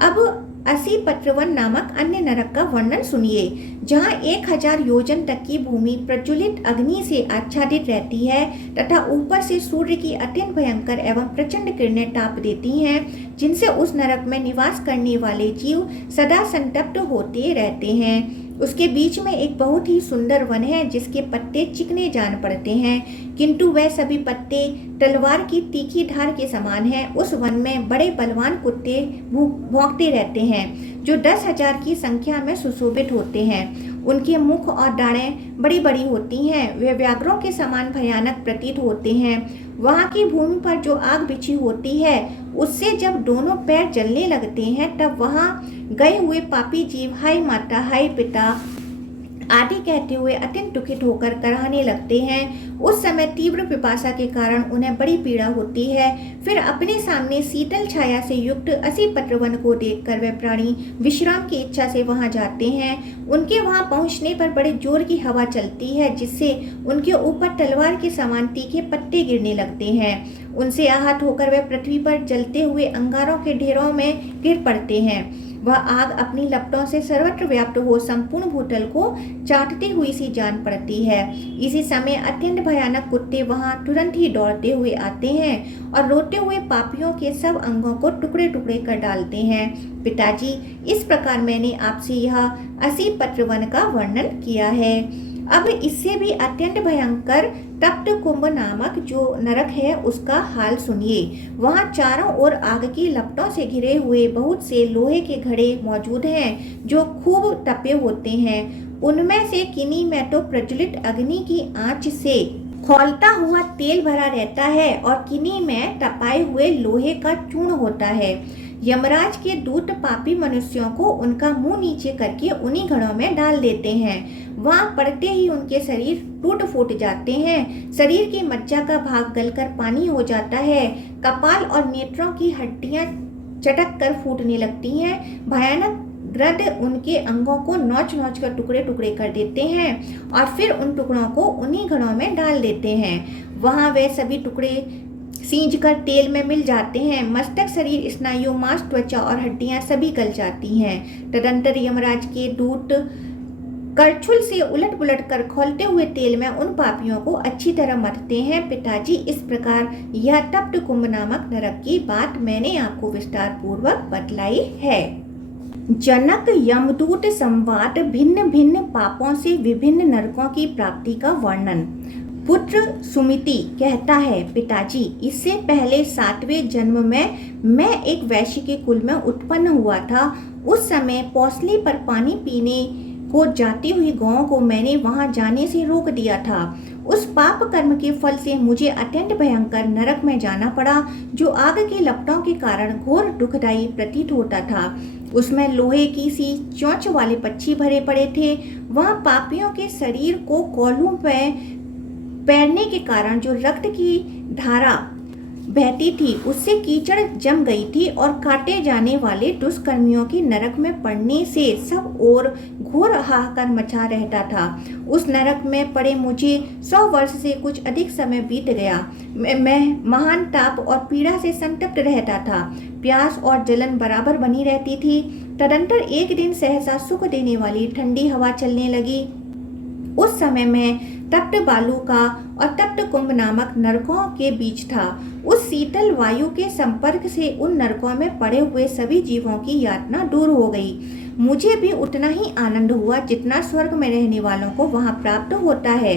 अब असी पत्रवन नामक अन्य नरक का वर्णन सुनिए, जहाँ 1000 योजन तक की भूमि प्रज्वलित अग्नि से आच्छादित रहती है तथा ऊपर से सूर्य की अत्यंत भयंकर एवं प्रचंड किरणें ताप देती हैं, जिनसे उस नरक में निवास करने वाले जीव सदा संतप्त होते रहते हैं। उसके बीच में एक बहुत ही सुंदर वन है जिसके पत्ते चिकने जान पड़ते हैं, किंतु वह सभी पत्ते तलवार की तीखी धार के समान हैं। उस वन में बड़े बलवान कुत्ते भौंकते रहते हैं जो 10,000 की संख्या में सुशोभित होते हैं। उनके मुख और डाढ़ें बड़ी बड़ी होती हैं। वे व्याघ्रों के समान भयानक प्रतीत होते हैं। वहाँ की भूमि पर जो आग बिछी होती है उससे जब दोनों पैर जलने लगते हैं तब वहाँ गए हुए पापी जीव हाय माता, हाय पिता आदि कहते हुए अत्यंत दुखित होकर कराहने लगते हैं। उस समय तीव्र पिपासा के कारण उन्हें बड़ी पीड़ा होती है। फिर अपने सामने शीतल छाया से युक्त असी पत्रवन को देखकर वे प्राणी विश्राम की इच्छा से वहां जाते हैं। उनके वहां पहुंचने पर बड़े जोर की हवा चलती है जिससे उनके ऊपर तलवार के समान तीखे पत्ते गिरने लगते हैं। उनसे आहत होकर वे पृथ्वी पर जलते हुए अंगारों के ढेरों में गिर पड़ते हैं। वह आग अपनी लपटों से सर्वत्र व्याप्त हो संपूर्ण भूतल को चाटती हुई सी जान पड़ती है। इसी समय अत्यंत भयानक कुत्ते वहां तुरंत ही दौड़ते हुए आते हैं और रोते हुए पापियों के सब अंगों को टुकड़े टुकड़े कर डालते हैं। पिताजी, इस प्रकार मैंने आपसे यह असी पत्रवन का वर्णन किया है। अब इससे भी अत्यंत भयंकर तप्त कुंभ नामक जो नरक है उसका हाल सुनिए। वहाँ चारों ओर आग की लपटों से घिरे हुए बहुत से लोहे के घड़े मौजूद हैं जो खूब तपे होते हैं। उनमें से किन्हीं में तो प्रज्वलित अग्नि की आंच से खौलता हुआ तेल भरा रहता है और किन्हीं में तपाए हुए लोहे का चूर्ण होता है। यमराज के दूत पापी मनुष्यों को उनका मुंह नीचे करके उन्हीं घड़ों में डाल देते हैं। वहां पड़ते ही उनके शरीर टूट फूट जाते हैं। शरीर की मज्जा का भाग गलकर पानी हो जाता है। कपाल और नेत्रों की हड्डियां चटक कर फूटने लगती हैं। भयानक दर्द उनके अंगों को नोच नोच कर टुकड़े टुकड़े कर देते हैं और फिर उन टुकड़ों को उन्हीं घड़ों में डाल देते हैं। वहां वे सभी टुकड़े सींच कर तेल में मिल जाते हैं। मस्तक, शरीर, स्नायु, मांस, त्वचा और हड्डियां सभी गल जाती हैं। तदंतर यमराज के दूत करछुल से उलट पुलट कर खौलते हुए तेल में उन पापियों को अच्छी तरह मथते हैं। पिताजी, इस प्रकार यह तप्त कुंभ नामक नरक की बात मैंने आपको विस्तार पूर्वक बतलाई है। जनक यमदूत संवाद भिन्न भिन्न पापों से विभिन्न नरकों की प्राप्ति का वर्णन। पुत्र सुमिति कहता है, पिताजी, इससे पहले 7वें जन्म में मैं एक वैश्य के कुल में उत्पन्न हुआ था। उस समय पौसली पर पानी पीने को जाती हुई गौओं को मैंने वहां जाने से रोक दिया था। उस पाप कर्म के फल से मुझे अत्यंत भयंकर नरक में जाना पड़ा, जो आग के लपटों के कारण घोर दुखदायी प्रतीत होता था। उसमें लोहे की सी चोंच वाले पक्षी भरे पड़े थे। वहां पापियों के शरीर को कोल्हू में पैरने के कारण जो रक्त की धारा बहती थी, उससे कीचड़ जम गई थी और काटे जाने वाले दुष्कर्मियों की नरक में पड़ने से सब ओर घोर हाहाकार मचा रहता था। उस नरक में पड़े मुझे 100 वर्ष से कुछ अधिक समय बीत गया। मैं महान ताप और पीड़ा से संतप्त रहता था। प्यास और जलन बराबर बनी रहती थी। तदंतर एक दिन सहसा सुख देने वाली ठंडी हवा चलने लगी। उस समय मैं तप्त बालू का और तप्त कुंभ नामक नरकों के बीच था। उस शीतल वायु के संपर्क से उन नरकों में पड़े हुए सभी जीवों की यातना दूर हो गई। मुझे भी उतना ही आनंद हुआ जितना स्वर्ग में रहने वालों को वहां प्राप्त होता है।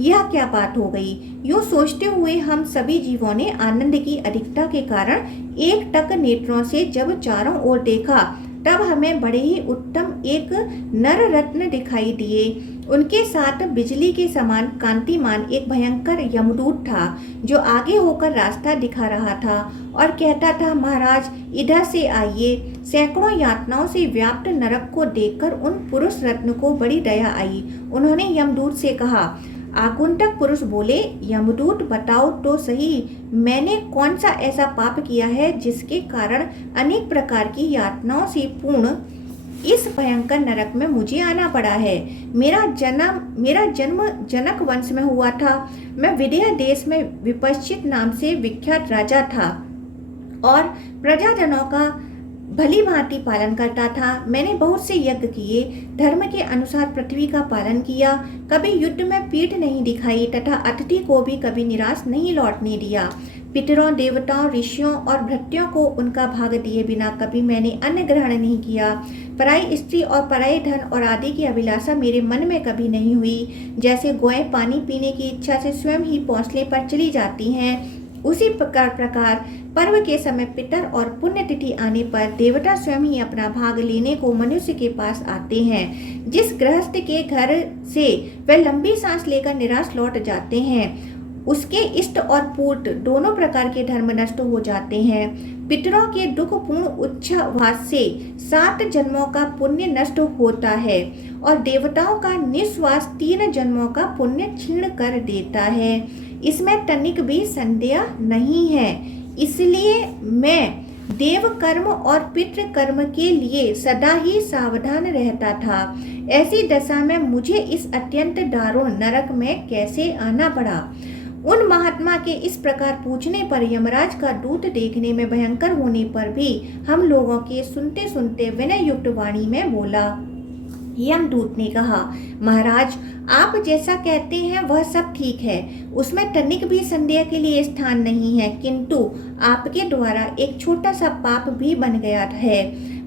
यह क्या बात हो गई? यूं सोचते हुए हम सभी जीवों ने आनंद की अधिकता के कारण एक टक नेत्रों से जब चारों ओर देखा, तब हमें बड़े ही उत्तम एक नर रत्न दिखाई दिए। उनके साथ बिजली के समान कांतिमान एक भयंकर यमदूत था, जो आगे होकर रास्ता दिखा रहा था और कहता था, महाराज, इधर से आइए। सैकड़ों यातनाओं से व्याप्त नरक को देखकर उन पुरुष रत्न को बड़ी दया आई। उन्होंने यमदूत से कहा। आगंतुक पुरुष बोले, यमदूत, बताओ तो सही, मैंने कौन सा ऐसा पाप किया है जिसके कारण अनेक प्रकार की यातनाओं से पूर्ण इस भयंकर नरक में मुझे आना पड़ा है। मेरा जन्म जनक वंश में हुआ था। मैं विदेह देश में विपश्चित नाम से विख्यात राजा था और प्रजाजनों का भली भांति पालन करता था। मैंने बहुत से यज्ञ किए, धर्म के अनुसार पृथ्वी का पालन किया, कभी युद्ध में पीठ नहीं दिखाई तथा अतिथि को भी कभी निराश नहीं लौटने दिया। पितरों, देवताओं, ऋषियों और भृत्यों को उनका भाग दिए बिना कभी मैंने अन्न ग्रहण नहीं किया। पराई स्त्री और पराई धन और आदि की अभिलाषा मेरे मन में कभी नहीं हुई। जैसे गायें पानी पीने की इच्छा से स्वयं ही पौंसले पर चली जाती हैं, उसी प्रकार पर्व के समय पितर और पुण्यतिथि आने पर देवता स्वयं ही अपना भाग लेने को मनुष्य के पास आते हैं। जिस गृहस्थ के घर से वे लंबी सांस लेकर निराश लौट जाते हैं, उसके इष्ट और पूर्त दोनों प्रकार के धर्म नष्ट हो जाते हैं। पितरों के दुखपूर्ण उच्छ्वास से 7 जन्मों का पुण्य नष्ट होता है और देवताओं का निश्वास 3 जन्मों का पुण्य क्षीण कर देता है। इसमें तनिक भी संदेह नहीं है। इसलिए मैं देव कर्म और पितृ कर्म के लिए सदा ही सावधान रहता था। ऐसी दशा में मुझे इस अत्यंत दारुण नरक में कैसे आना पड़ा? उन महात्मा के इस प्रकार पूछने पर यमराज का दूत देखने में भयंकर होने पर भी हम लोगों के सुनते सुनते विनय युक्त वाणी में बोला। यमदूत ने कहा, महाराज, आप जैसा कहते हैं वह सब ठीक है, उसमें तनिक भी संदेह के लिए स्थान नहीं है, किंतु आपके द्वारा एक छोटा सा पाप भी बन गया है।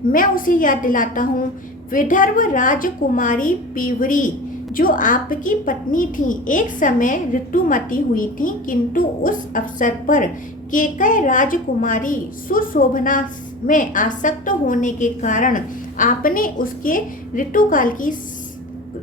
मैं उसे याद दिलाता हूँ। विदर्भ राजकुमारी पीवरी, जो आपकी पत्नी थी, एक समय ऋतुमती हुई थी, किंतु उस अवसर पर केकय राजकुमारी सुशोभना में आसक्त होने के कारण आपने उसके ऋतुकाल की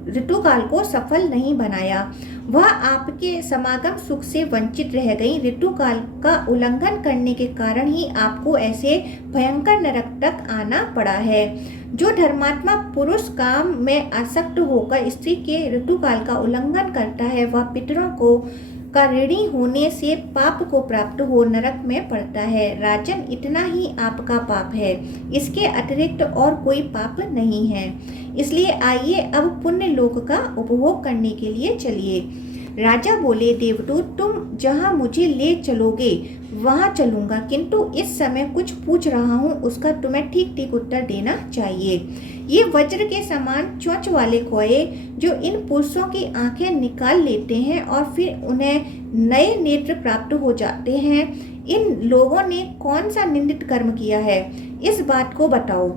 ऋतुकाल को सफल नहीं बनाया। वह आपके समागम सुख से वंचित रह गई। ऋतुकाल का उल्लंघन करने के कारण ही आपको ऐसे भयंकर नरक तक आना पड़ा है। जो धर्मात्मा पुरुष काम में आसक्त होकर स्त्री के ऋतुकाल का उल्लंघन करता है, वह पितरों को का ऋणी होने से पाप को प्राप्त हो नरक में पड़ता है। राजन, इतना ही आपका पाप है, इसके अतिरिक्त और कोई पाप नहीं है। इसलिए आइए अब पुण्य लोक का उपभोग करने के लिए चलिए। राजा बोले, देवदूत, तुम जहाँ मुझे ले चलोगे वहाँ चलूँगा, किंतु इस समय कुछ पूछ रहा हूँ, उसका तुम्हें ठीक ठीक उत्तर देना चाहिए। ये वज्र के समान चोंच वाले कोए जो इन पुरुषों की आंखें निकाल लेते हैं और फिर उन्हें नए नेत्र प्राप्त हो जाते हैं, इन लोगों ने कौन सा निंदित कर्म किया है, इस बात को बताओ।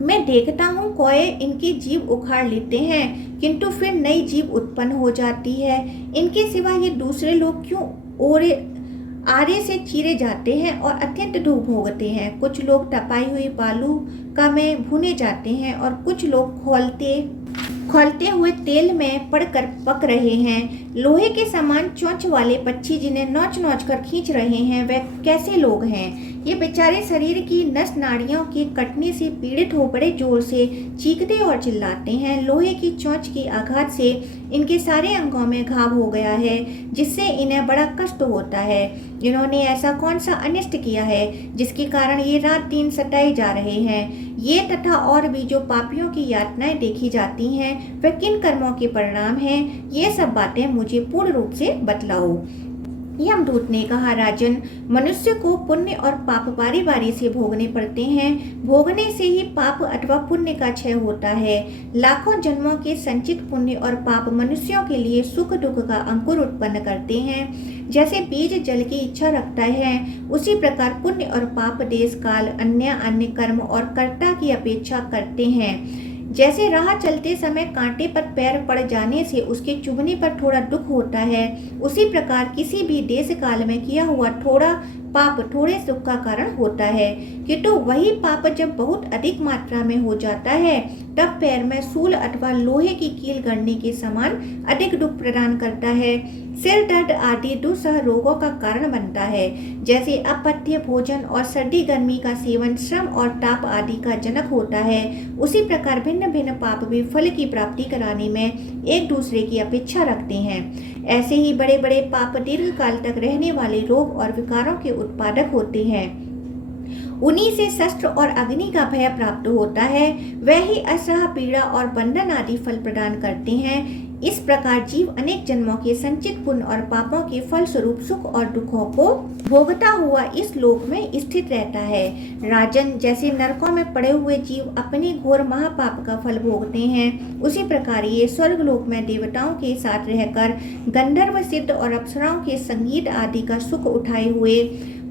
मैं देखता हूँ कोए इनकी जीभ उखाड़ लेते हैं, किंतु फिर नई जीभ उत्पन्न हो जाती है। इनके सिवा ये दूसरे लोग क्यों आरे से चीरे जाते हैं और अत्यंत धूप भोगते हैं। कुछ लोग तपाई हुई बालू का में भुने जाते हैं और कुछ लोग खौलते हुए तेल में पड़कर पक रहे हैं। लोहे के समान चोंच वाले पक्षी जिन्हें नोच नोच कर खींच रहे हैं, वे कैसे लोग हैं? ये बेचारे शरीर की नस नाड़ियों के कटने से पीड़ित हो बड़े जोर से चीखते और चिल्लाते हैं। लोहे की चोंच की आघात से इनके सारे अंगों में घाव हो गया है, जिससे इन्हें बड़ा कष्ट होता है। इन्होंने ऐसा कौन सा अनिष्ट किया है जिसके कारण ये रात दिन सताए जा रहे हैं? ये तथा और भी जो पापियों की यातनाएं देखी जाती हैं, वे किन कर्मों के परिणाम हैं? ये सब बातें मुझे पूर्ण रूप से बतलाओ। यमदूत ने कहा, राजन, मनुष्य को पुण्य और पाप बारी बारी से भोगने पड़ते हैं। भोगने से ही पाप अथवा पुण्य का क्षय होता है। लाखों जन्मों के संचित पुण्य और पाप मनुष्यों के लिए सुख दुख का अंकुर उत्पन्न करते हैं। जैसे बीज जल की इच्छा रखता है, उसी प्रकार पुण्य और पाप देश काल अन्य कर्म और कर्ता की अपेक्षा करते हैं। जैसे राह चलते समय कांटे पर पैर पड़ जाने से उसके चुभने पर थोड़ा दुख होता है, उसी प्रकार किसी भी देश काल में किया हुआ थोड़ा पाप थोड़े सुख का कारण होता है। किंतु वही पाप जब बहुत अधिक मात्रा में हो जाता है, तब पैर में सूल अथवा लोहे की कील गड़ने के समान अधिक दुख प्रदान करता है। सिर दर्द आदि दुस्सह रोगों का कारण बनता है। जैसे अपथ्य भोजन और सर्दी गर्मी का सेवन श्रम और ताप आदि का जनक होता है, उसी प्रकार भिन्न भिन्न पाप भी फल की प्राप्ति कराने में एक दूसरे की अपेक्षा रखते हैं। ऐसे ही बड़े बड़े पाप दीर्घ काल तक रहने वाले रोग और विकारों के उत्पादक होते हैं। उन्हीं से शस्त्र और अग्नि का भय प्राप्त होता है। वह ही असह पीड़ा और बंधन आदि फल प्रदान करते हैं। इस प्रकार जीव अनेक जन्मों के संचित पुण्य और पापों के फल स्वरूप सुख और दुखों को भोगता हुआ इस लोक में स्थित रहता है। राजन, जैसे नरकों में पड़े हुए जीव अपने घोर महापाप का फल भोगते हैं, उसी प्रकार ये स्वर्ग लोक में देवताओं के साथ रहकर गंधर्व सिद्ध और अप्सराओं के संगीत आदि का सुख उठाए हुए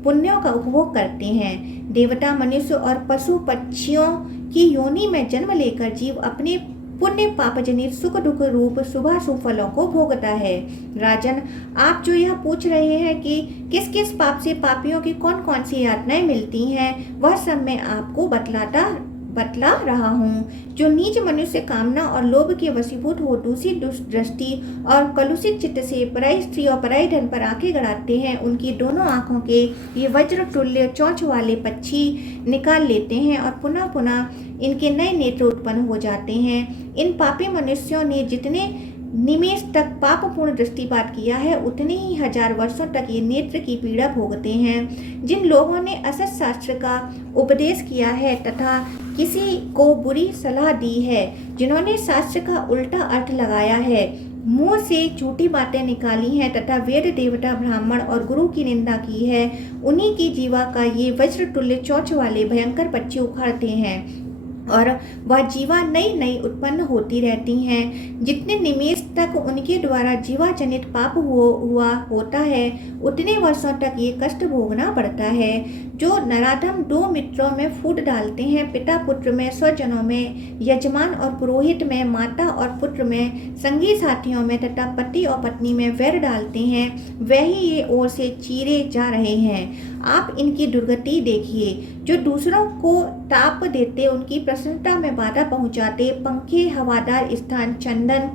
पुण्यों का उपभोग करते हैं। देवता, मनुष्य और पशु पक्षियों की योनि में जन्म लेकर जीव अपने पुण्य पाप जनित सुख दुख रूप शुभाशुभ फलों को भोगता है। राजन, आप जो यह पूछ रहे हैं कि किस किस पाप से पापियों की कौन कौन सी यातनाएं मिलती हैं, वह सब मैं आपको बतला रहा हूँ। जो नीच मनुष्य कामना और लोभ के वशीभूत हो दूसरी दृष्टि और कलुषित चित्त से पराई स्त्री और पराई धन पर आंखें गड़ाते हैं, उनकी दोनों आंखों के ये वज्र तुल्य चोंच वाले पक्षी निकाल लेते हैं और पुनः पुनः इनके नए नेत्र उत्पन्न हो जाते हैं। इन पापी मनुष्यों ने जितने निमेष तक पापपूर्ण दृष्टिपात किया है, उतने ही 1000 वर्षों तक ये नेत्र की पीड़ा भोगते हैं। जिन लोगों ने असत शास्त्र का उपदेश किया है तथा किसी को बुरी सलाह दी है, जिन्होंने शास्त्र का उल्टा अर्थ लगाया है, मुंह से झूठी बातें निकाली हैं तथा वेद देवता ब्राह्मण और गुरु की निंदा की है, उन्हीं की जीवा का ये वज्र तुल्य चोंच वाले भयंकर पक्षी उखाड़ते हैं और वह जीवा नई नई उत्पन्न होती रहती हैं। जितने निमेष तक उनके द्वारा जीवा जनित पाप हुआ होता है, उतने वर्षों तक ये कष्ट भोगना पड़ता है। जो नराधम दो मित्रों में फूट डालते हैं, पिता पुत्र में, स्वजनों में, यजमान और पुरोहित में, माता और पुत्र में, संगी साथियों में तथा पति और पत्नी में वैर डालते हैं, वही ये ओर से चीरे जा रहे हैं। आप इनकी दुर्गति देखिए, जो दूसरों को ताप देते, उनकी प्रसन्नता में बाधा पहुंचाते, पंखे, हवादार स्थान, चंदन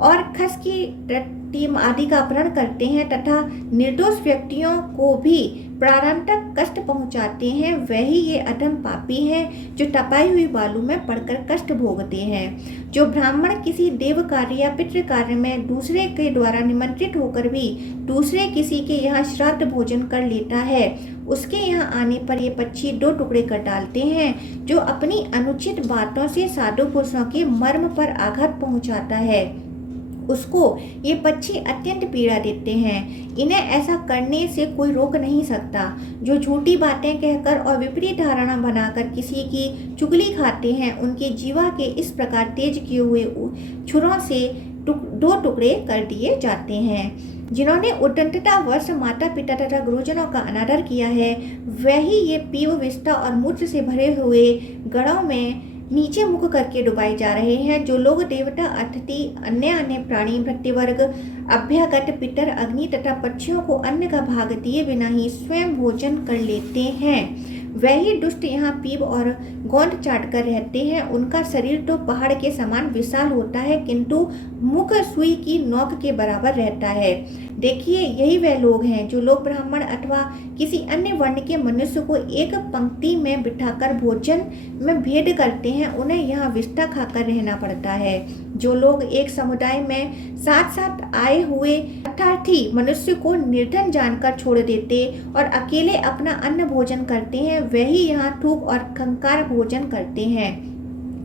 और खस की टीम आदि का अपहरण करते हैं तथा निर्दोष व्यक्तियों को भी प्राणांतक कष्ट पहुंचाते हैं, वही ये अधम पापी हैं जो तपाई हुई बालू में पड़कर कष्ट भोगते हैं। जो ब्राह्मण किसी देव कार्य या पितृ कार्य में दूसरे के द्वारा निमंत्रित होकर भी दूसरे किसी के यहाँ श्राद्ध भोजन कर लेता है, उसके यहाँ आने पर ये पक्षी 2 टुकड़े कर डालते हैं। जो अपनी अनुचित बातों से साधु पुरुषों के मर्म पर आघात पहुंचाता है, उसको ये पक्षी अत्यंत पीड़ा देते हैं। इन्हें ऐसा करने से कोई रोक नहीं सकता। जो झूठी बातें कहकर और विपरीत धारणा बनाकर किसी की चुगली खाते हैं, उनके जीवा के इस प्रकार तेज किए हुए छुरों से 2 टुकड़े कर दिए जाते हैं। जिन्होंने उद्दंडतावश माता पिता तथा गुरुजनों का अनादर किया है, वही ये पीव, विष्ठा और मूत्र से भरे हुए गढ़ों में नीचे मुख करके डुबाए जा रहे हैं। जो लोग देवता, अतिथि, अन्य प्राणी, भृत्यवर्ग, अभ्यागत, पितर, अग्नि तथा पक्षियों को अन्न का भाग दिए बिना ही स्वयं भोजन कर लेते हैं, वही दुष्ट यहाँ पीप और गोंद चाट कर रहते हैं। उनका शरीर तो पहाड़ के समान विशाल होता है, किंतु मुख सुई की नोक के बराबर रहता है। देखिए, यही वह लोग हैं जो लोग ब्राह्मण अथवा किसी अन्य वर्ण के मनुष्य को एक पंक्ति में बिठाकर भोजन में भेद करते हैं, उन्हें यहाँ विष्ठा खाकर रहना पड़ता है। जो लोग एक समुदाय में साथ साथ आए हुए अर्थार्थी मनुष्य को निर्धन जानकर छोड़ देते और अकेले अपना अन्न भोजन करते हैं, वही यहाँ थूक और खंकार भोजन करते हैं।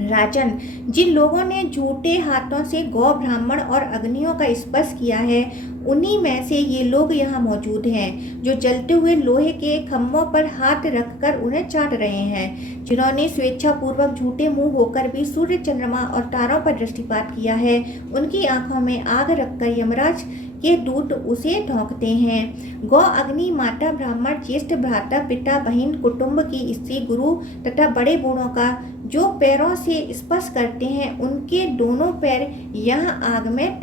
राजन, जिन लोगों ने झूठे हाथों से गौ, ब्राह्मण और अग्नियों का स्पर्श किया है, उन्हीं में से ये लोग यहाँ मौजूद हैं, जो जलते हुए लोहे के खम्भों पर हाथ रखकर उन्हें चाट रहे हैं। जिन्होंने स्वेच्छापूर्वक झूठे मुंह होकर भी सूर्य, चंद्रमा और तारों पर दृष्टिपात किया है, उनकी आंखों में आग रखकर यमराज के दूत उसे ढोंकते हैं। गौ, अग्नि, माता, ब्राह्मण, ज्येष्ठ, भ्राता, पिता, बहन, कुटुंब की स्त्री, गुरु तथा बड़े बूढ़ों का जो पैरों से स्पर्श करते हैं, उनके दोनों पैर यहाँ आग में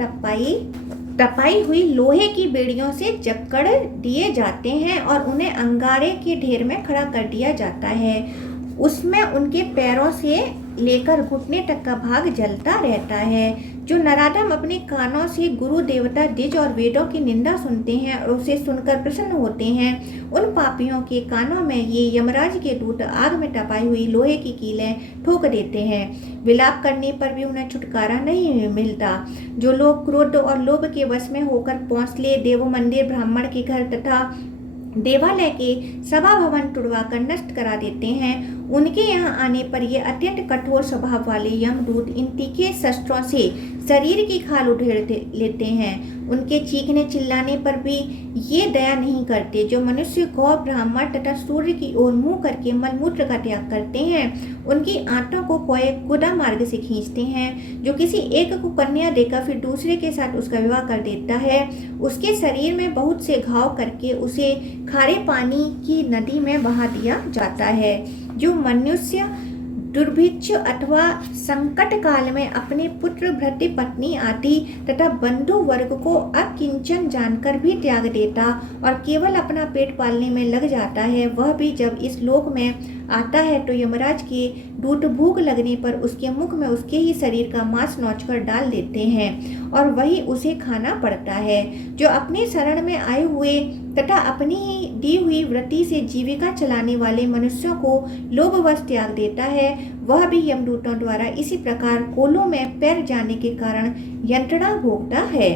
तपाई हुई लोहे की बेड़ियों से जकड़ दिए जाते हैं और उन्हें अंगारे के ढेर में खड़ा कर दिया जाता है। उसमें उनके पैरों से लेकर घुटने तक का भाग जलता रहता है। जो नराधम अपने कानों से गुरु, देवता, द्विज और वेदों की निंदा सुनते हैं और उसे सुनकर प्रसन्न होते हैं, उन पापियों के कानों में ये यमराज के दूत आग में तपाई हुई लोहे की कीलें ठोक देते हैं। विलाप करने पर भी उन्हें छुटकारा नहीं मिलता। जो लोग क्रोध और लोभ के वश में होकर पौंसले, देव मंदिर, ब्राह्मण के घर तथा देवालय के सभा भवन तुड़वाकर नष्ट करा देते हैं, उनके यहाँ आने पर ये अत्यंत कठोर स्वभाव वाले यमदूत इन तीखे शस्त्रों से शरीर की खाल उधेड़ लेते हैं। उनके चीखने चिल्लाने पर भी ये दया नहीं करते। जो मनुष्य गौ, ब्राह्मण तथा सूर्य की ओर मुंह करके मलमूत्र का त्याग करते हैं, उनकी आंतों को कोई गुदा मार्ग से खींचते हैं। जो किसी एक को कन्या देकर फिर दूसरे के साथ उसका विवाह कर देता है, उसके शरीर में बहुत से घाव करके उसे खारे पानी की नदी में बहा दिया जाता है। जो मनुष्य दुर्भिक्ष अथवा संकट काल में अपने पुत्र, भृत्य, पत्नी आदि तथा बंधु वर्ग को अकिंचन जानकर भी त्याग देता और केवल अपना पेट पालने में लग जाता है, वह भी जब इस लोक में आता है तो यमराज के दूत भूख लगने पर उसके मुख में उसके ही शरीर का मांस नोचकर डाल देते हैं और वही उसे खाना पड़ता है। जो अपने शरण में आए हुए तथा अपनी ही दी हुई वृत्ति से जीविका चलाने वाले मनुष्यों को लोभवश त्याग देता है, वह भी यमदूतों द्वारा इसी प्रकार कोलों में पैर जाने के कारण यंत्रणा भोगता है।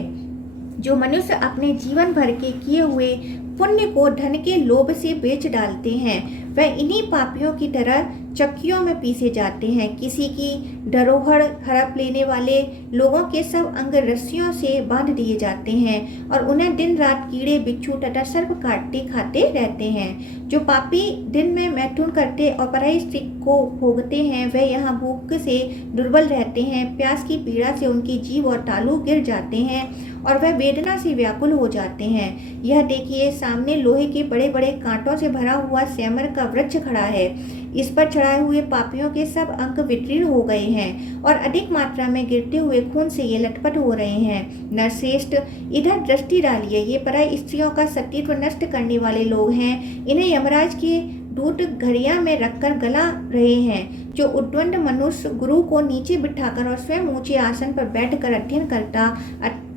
जो मनुष्य अपने जीवन भर के किए हुए पुण्य को धन के लोभ से बेच डालते हैं, वह इन्हीं पापियों की तरह चक्कियों में पीसे जाते हैं। किसी की धरोहर हड़प लेने वाले लोगों के सब अंग रस्सियों से बांध दिए जाते हैं और उन्हें दिन रात कीड़े, बिच्छू तथा सर्प काटते खाते रहते हैं। जो पापी दिन में मैथुन करते और पराई स्त्री को भोगते हैं, वे यहाँ भूख से दुर्बल रहते हैं। प्यास की पीड़ा से उनकी जीभ और तालू गिर जाते हैं और वह वेदना से व्याकुल हो जाते हैं। यह देखिए, सामने लोहे के बड़े बड़े कांटों से भरा हुआ सैमर का वृक्ष खड़ा है। इस पर चढ़ाए हुए पापियों के सब अंग विकीर्ण हो गए हैं और अधिक मात्रा में गिरते हुए खून से ये लटपट हो रहे हैं। नरश्रेष्ठ, इधर दृष्टि डालिए, ये पराई स्त्रियों का सतीत्व नष्ट करने वाले लोग हैं। इन्हें यमराज के दूत घड़िया में रखकर गला रहे हैं। जो उद्दंड मनुष्य गुरु को नीचे बिठाकर और स्वयं ऊंचे आसन पर बैठकर अध्ययन करता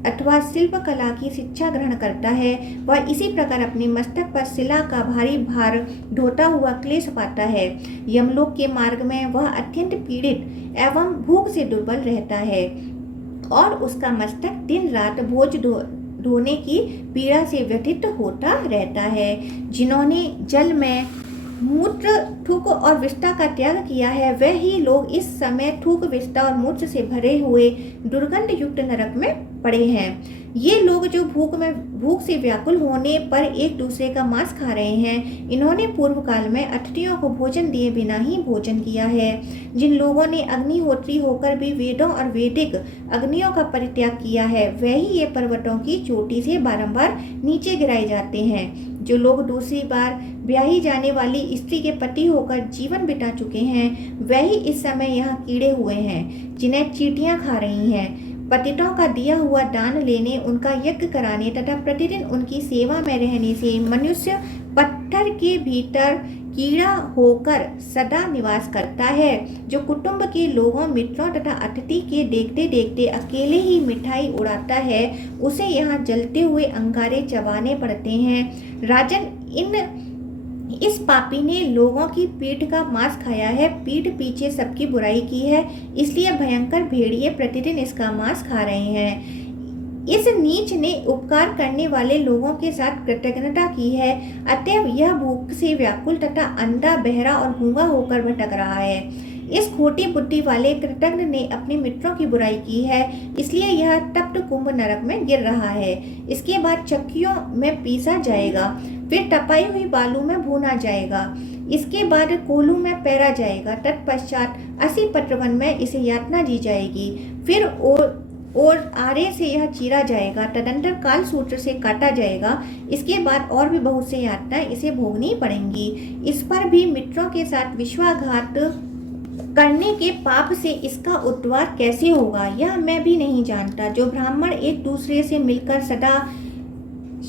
अथवा शिल्प कला की शिक्षा ग्रहण करता है, वह इसी प्रकार अपने मस्तक पर शिला का भारी भार ढोता हुआ क्लेश पाता है। यमलोक के मार्ग में वह अत्यंत पीड़ित एवं भूख से दुर्बल रहता है और उसका मस्तक दिन रात बोझ ढोने की पीड़ा से व्यथित होता रहता है। जिन्होंने जल में मूत्र, थूक और विष्ठा का त्याग किया है, वह ही लोग इस समय थूक, विष्ठा और मूत्र से भरे हुए दुर्गंध युक्त नरक में पड़े हैं। ये लोग जो भूख से व्याकुल होने पर एक दूसरे का मांस खा रहे हैं, इन्होंने पूर्व काल में अतिथियों को भोजन दिए बिना ही भोजन किया है। जिन लोगों ने अग्निहोत्री होकर भी वेदों और वैदिक अग्नियों का परित्याग किया है, वही ये पर्वतों की चोटी से बारंबार नीचे गिराए जाते हैं। जो लोग दूसरी बार ब्याही जाने वाली स्त्री के पति होकर जीवन बिता चुके हैं, वही इस समय यहाँ कीड़े हुए हैं, जिन्हें चींटियां खा रही हैं। पतितों का दिया हुआ दान लेने, उनका यज्ञ कराने तथा प्रतिदिन उनकी सेवा में रहने से मनुष्य पत्थर के भीतर कीड़ा होकर सदा निवास करता है। जो कुटुंब के लोगों, मित्रों तथा अतिथि के देखते देखते अकेले ही मिठाई उड़ाता है, उसे यहाँ जलते हुए अंगारे चबाने पड़ते हैं। राजन, इस पापी ने लोगों की पीठ का मांस खाया है, पीठ पीछे सबकी बुराई की है, इसलिए भयंकर भेड़िए प्रतिदिन इसका मांस खा रहे हैं। इस नीच ने उपकार करने वाले लोगों के साथ कृतज्ञता की है, अतएव यह भूख से व्याकुल तथा अंधा, बहरा और गूंगा होकर भटक रहा है। इस खोटी बुद्धि वाले कृतज्ञ ने अपने मित्रों की बुराई की है, इसलिए यह तप्त कुंभ नरक में गिर रहा है। इसके बाद चक्कियों में पीसा जाएगा, फिर तपाई हुई बालू में भूना जाएगा, इसके बाद कोलू में पैरा जाएगा, तत्पश्चात 80 पटवन में इसे यातना दी जाएगी, फिर और आरे से यह चीरा जाएगा, तदंतर काल सूत्र से काटा जाएगा। इसके बाद और भी बहुत से यातनाएं इसे भोगनी पड़ेंगी। इस पर भी मित्रों के साथ विश्वासघात करने के पाप से इसका उद्धार कैसे होगा, यह मैं भी नहीं जानता। जो ब्राह्मण एक दूसरे से मिलकर सदा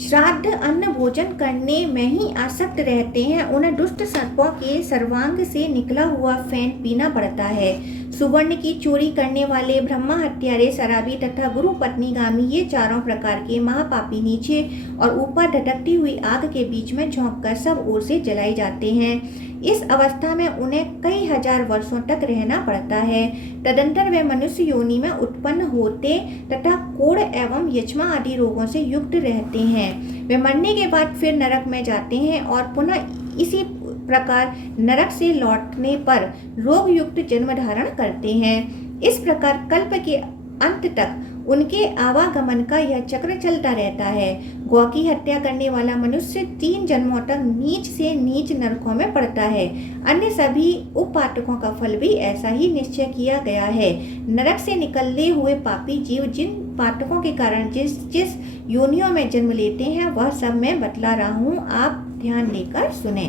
श्राद्ध अन्न भोजन करने में ही आसक्त रहते हैं, उन्हें दुष्ट सर्पों के सर्वांग से निकला हुआ फैन पीना पड़ता है। सुवर्ण की चोरी करने वाले, ब्रह्मा हत्यारे, शराबी तथा गुरु पत्नीगामी, ये चारों प्रकार के महापापी नीचे और ऊपर धधकती हुई आग के बीच में झोंककर सब ओर से जलाए जाते हैं। इस अवस्था में उन्हें कई हजार वर्षों तक रहना पड़ता है। तदंतर वे मनुष्य योनि में उत्पन्न होते तथा कोढ़ एवं यक्ष्मा आदि रोगों से युक्त रहते हैं। वे मरने के बाद फिर नरक में जाते हैं और पुनः इसी प्रकार नरक से लौटने पर रोग युक्त जन्म धारण करते हैं। इस प्रकार कल्प के अंत तक उनके आवागमन का यह चक्र चलता रहता है। गौ की हत्या करने वाला मनुष्य 3 जन्मों तक नीच से नीच नरकों में पड़ता है। अन्य सभी उपपातकों का फल भी ऐसा ही निश्चय किया गया है। नरक से निकले हुए पापी जीव जिन पातकों के कारण जिस योनियों में जन्म लेते हैं, वह सब मैं बतला रहा हूँ, आप ध्यान देकर सुने।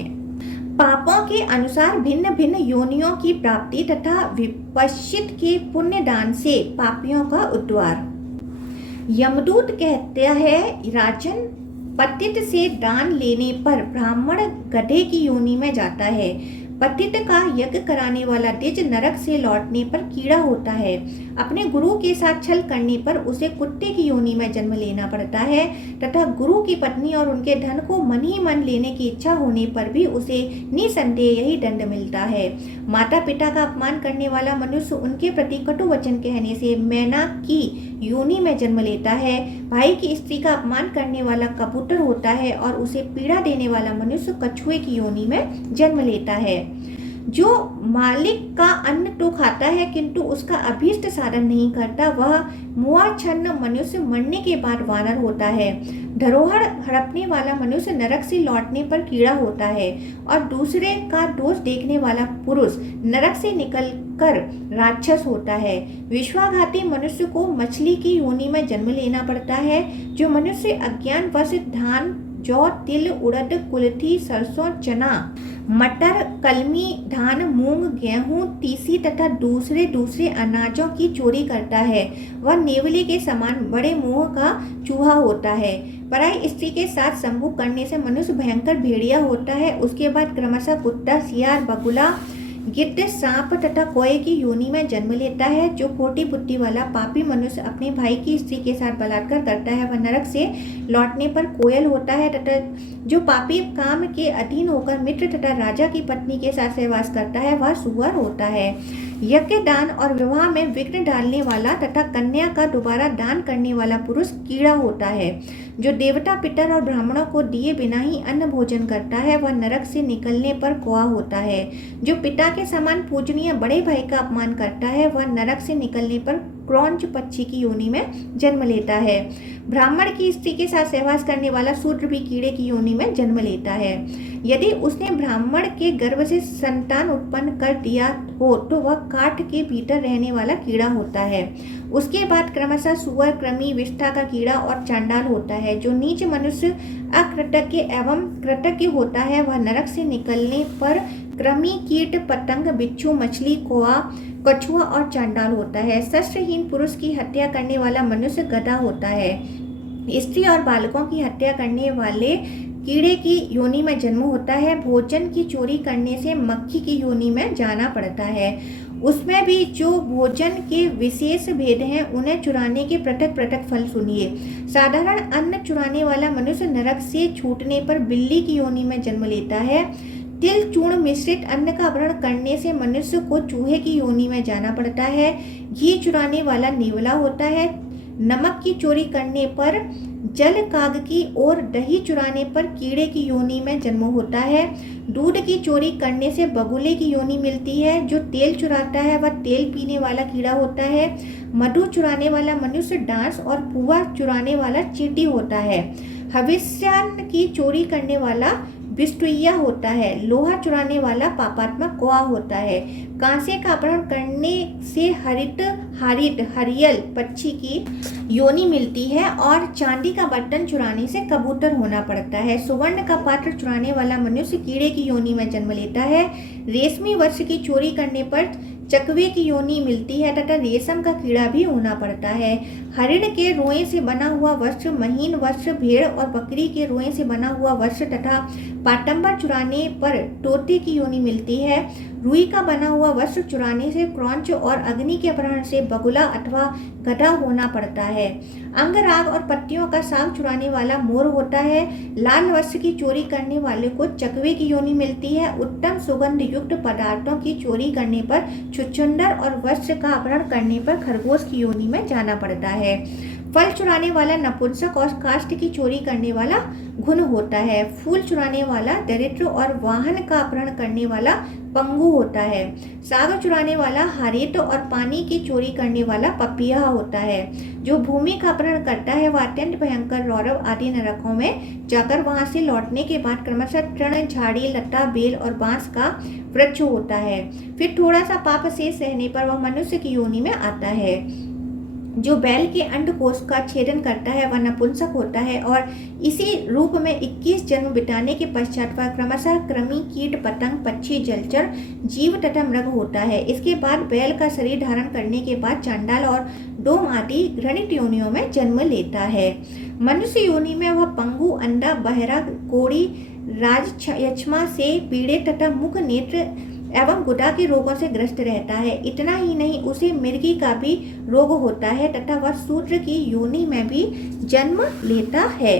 पापों के अनुसार भिन्न भिन्न योनियों की प्राप्ति तथा विपश्चित के पुण्य दान से पापियों का उद्धार। यमदूत कहता है, राजन, पतित से दान लेने पर ब्राह्मण गधे की योनि में जाता है। पतित का यज्ञ कराने वाला द्विज नरक से लौटने पर कीड़ा होता है। अपने गुरु के साथ छल करने पर उसे कुत्ते की योनि में जन्म लेना पड़ता है तथा गुरु की पत्नी और उनके धन को मन ही मन लेने की इच्छा होने पर भी उसे निसंदेह यही दंड मिलता है। माता पिता का अपमान करने वाला मनुष्य उनके प्रति कटु वचन कहने से मैना की योनि में जन्म लेता है। भाई की स्त्री का अपमान करने वाला कबूतर होता है और उसे पीड़ा देने वाला मनुष्य कछुए की योनि में जन्म लेता है। जो मालिक का अन्न तो खाता है किंतु उसका अभीष्ट साधन नहीं करता, वह मुआच्छन्न मनुष्य मरने के बाद वानर होता है। धरोहर हड़पने वाला मनुष्य नरक से लौटने पर कीड़ा होता है और दूसरे का दोष देखने वाला पुरुष नरक से निकलकर राक्षस होता है। विश्वासघाती मनुष्य को मछली की योनि में जन्म लेना पड़ता है। जो मनुष्य अज्ञानवश धान, जौ, तिल, उड़द, कुल्थी, सरसों, चना, मटर, कलमी, धान, मूंग, गेहूं, तीसी तथा दूसरे अनाजों की चोरी करता है वह नेवले के समान बड़े मुंह का चूहा होता है। पराई स्त्री के साथ संभोग करने से मनुष्य भयंकर भेड़िया होता है। उसके बाद क्रमशः कुत्ता, सियार, बगुला, गिद्ध, सांप तथा कोए की योनि में जन्म लेता है। जो खोटी बुद्धि वाला पापी मनुष्य अपने भाई की स्त्री के साथ बलात्कार करता है वह नरक से लौटने पर कोयल होता है तथा जो पापी काम के अधीन होकर मित्र तथा राजा की पत्नी के साथ सहवास करता है वह सुअर होता है। यज्ञ, दान और विवाह में विघ्न डालने वाला तथा कन्या का दोबारा दान करने वाला पुरुष कीड़ा होता है। जो देवता, पितर और ब्राह्मणों को दिए बिना ही अन्न भोजन करता है वह नरक से निकलने पर कौआ होता है। जो पिता के समान पूजनीय बड़े भाई का अपमान करता है वह नरक से निकलने पर क्रौंच पक्षी की योनि में जन्म लेता है। ब्राह्मण की स्त्री के साथ सहवास करने वाला शूद्र भी कीड़े की योनि में जन्म लेता है। यदि उसने ब्राह्मण के गर्भ से संतान उत्पन्न कर दिया हो तो वह काठ के भीतर रहने वाला कीड़ा होता है। उसके बाद क्रमशः सुअर, कृमि, विष्ठा का कीड़ा और चांडाल होता है। जो नीच मनुष्य अकृतज्ञ एवं कृतज्ञ होता है वह नरक से निकलने पर कृमि, कीट, पतंग, बिच्छू, मछली, कौआ, कछुआ और चांडाल होता है। शस्त्रहीन पुरुष की हत्या करने वाला मनुष्य गधा होता है। स्त्री और बालकों की हत्या करने वाले कीड़े की योनि में जन्म होता है। भोजन की चोरी करने से मक्खी की योनि में जाना पड़ता है। उसमें भी जो भोजन के विशेष भेद हैं उन्हें चुराने के पृथक पृथक फल सुनिए। साधारण अन्न चुराने वाला मनुष्य नरक से छूटने पर बिल्ली की योनि में जन्म लेता है। तिल चूर्ण मिश्रित अन्न का अपहरण करने से मनुष्य को चूहे की योनि में जाना पड़ता है। घी चुराने वाला नेवला होता है। नमक की चोरी करने पर जल काग की और दही चुराने पर कीड़े की योनि में जन्म होता है। दूध की चोरी करने से बगुले की योनि मिलती है। जो तेल चुराता है वह तेल पीने वाला कीड़ा होता है। मधु चुराने वाला मनुष्य डांस और पुआ चुराने वाला चींटी होता है। हविष्यान्न की चोरी करने वाला बिस्टुइया होता है। लोहा चुराने वाला पापात्मा कौआ होता है। कांसे का अपहरण करने से हरियल पक्षी की योनि मिलती है और चांदी का बर्तन चुराने से कबूतर होना पड़ता है। सुवर्ण का पात्र चुराने वाला मनुष्य कीड़े की योनि में जन्म लेता है। रेशमी वस्त्र की चोरी करने पर चकवे की योनि मिलती है तथा रेशम का कीड़ा भी होना पड़ता है। हरिण के रोए से बना हुआ वस्त्र, महीन वस्त्र, भेड़ और बकरी के रोए से बना हुआ वस्त्र तथा पाटंबर चुराने पर तोते की योनि मिलती है। रुई का बना हुआ वस्त्र चुराने से क्रौंच और अग्नि के अपहरण से बगुला अथवा गधा होना पड़ता है। अंगराग और पत्तियों का साग चुराने वाला मोर होता है। लाल वस्त्र की चोरी करने वाले को चकवे की योनि मिलती है। उत्तम सुगंध युक्त पदार्थों की चोरी करने पर छुछुंदर और वस्त्र का अपहरण करने पर खरगोश की योनि में जाना पड़ता है। फल चुराने वाला नपुंसक और काष्ठ की चोरी करने वाला घुन होता है। फूल चुराने वाला दरिद्र और वाहन का अपहरण करने वाला पंगु होता है। साग चुराने वाला हारेत और पानी की चोरी करने वाला पपिया होता है। जो भूमि का अपहरण करता है वह अत्यंत भयंकर रौरव आदि नरकों में जाकर वहां से लौटने के बाद क्रमशः तृण, झाड़ी, लता, बेल और बांस का वृक्ष होता है। फिर थोड़ा सा पाप शेष रहने पर वह मनुष्य की योनि में आता है। जो बैल के अंडकोश का छेदन करता है वह नपुंसक होता है और इसी रूप में 21 जन्म बिताने के पश्चात वह क्रमशः कृमि, कीट, पतंग, पक्षी, जलचर, जीव तथा मृग होता है। इसके बाद बैल का शरीर धारण करने के बाद चांडाल और डोम आदि घृणित योनियों में जन्म लेता है। मनुष्य योनि में वह पंगु, अंधा, बहरा, कोढ़ी, राजयक्ष्मा से पीड़ित तथा मुख, नेत्र एवं गुदा के रोगों से ग्रस्त रहता है। इतना ही नहीं उसे मिर्गी का भी रोग होता है तथा वह शूद्र की योनि में भी जन्म लेता है।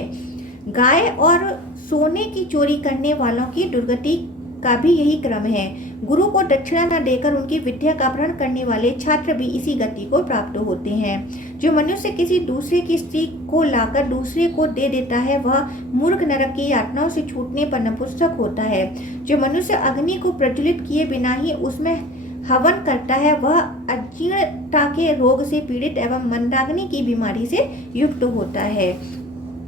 गाय और सोने की चोरी करने वालों की दुर्गति का भी यही क्रम है। गुरु को दक्षिणा न देकर उनकी विद्या का अपहरण करने वाले छात्र भी इसी गति को प्राप्त होते हैं। जो मनुष्य किसी दूसरे की स्त्री को लाकर दूसरे को दे देता है वह मूर्ख नरक की यातनाओं से छूटने पर नपुंसक होता है। जो मनुष्य अग्नि को प्रज्वलित किए बिना ही उसमें हवन करता है वह अजीर्णता के रोग से पीड़ित एवं मंदाग्नि की बीमारी से युक्त होता है।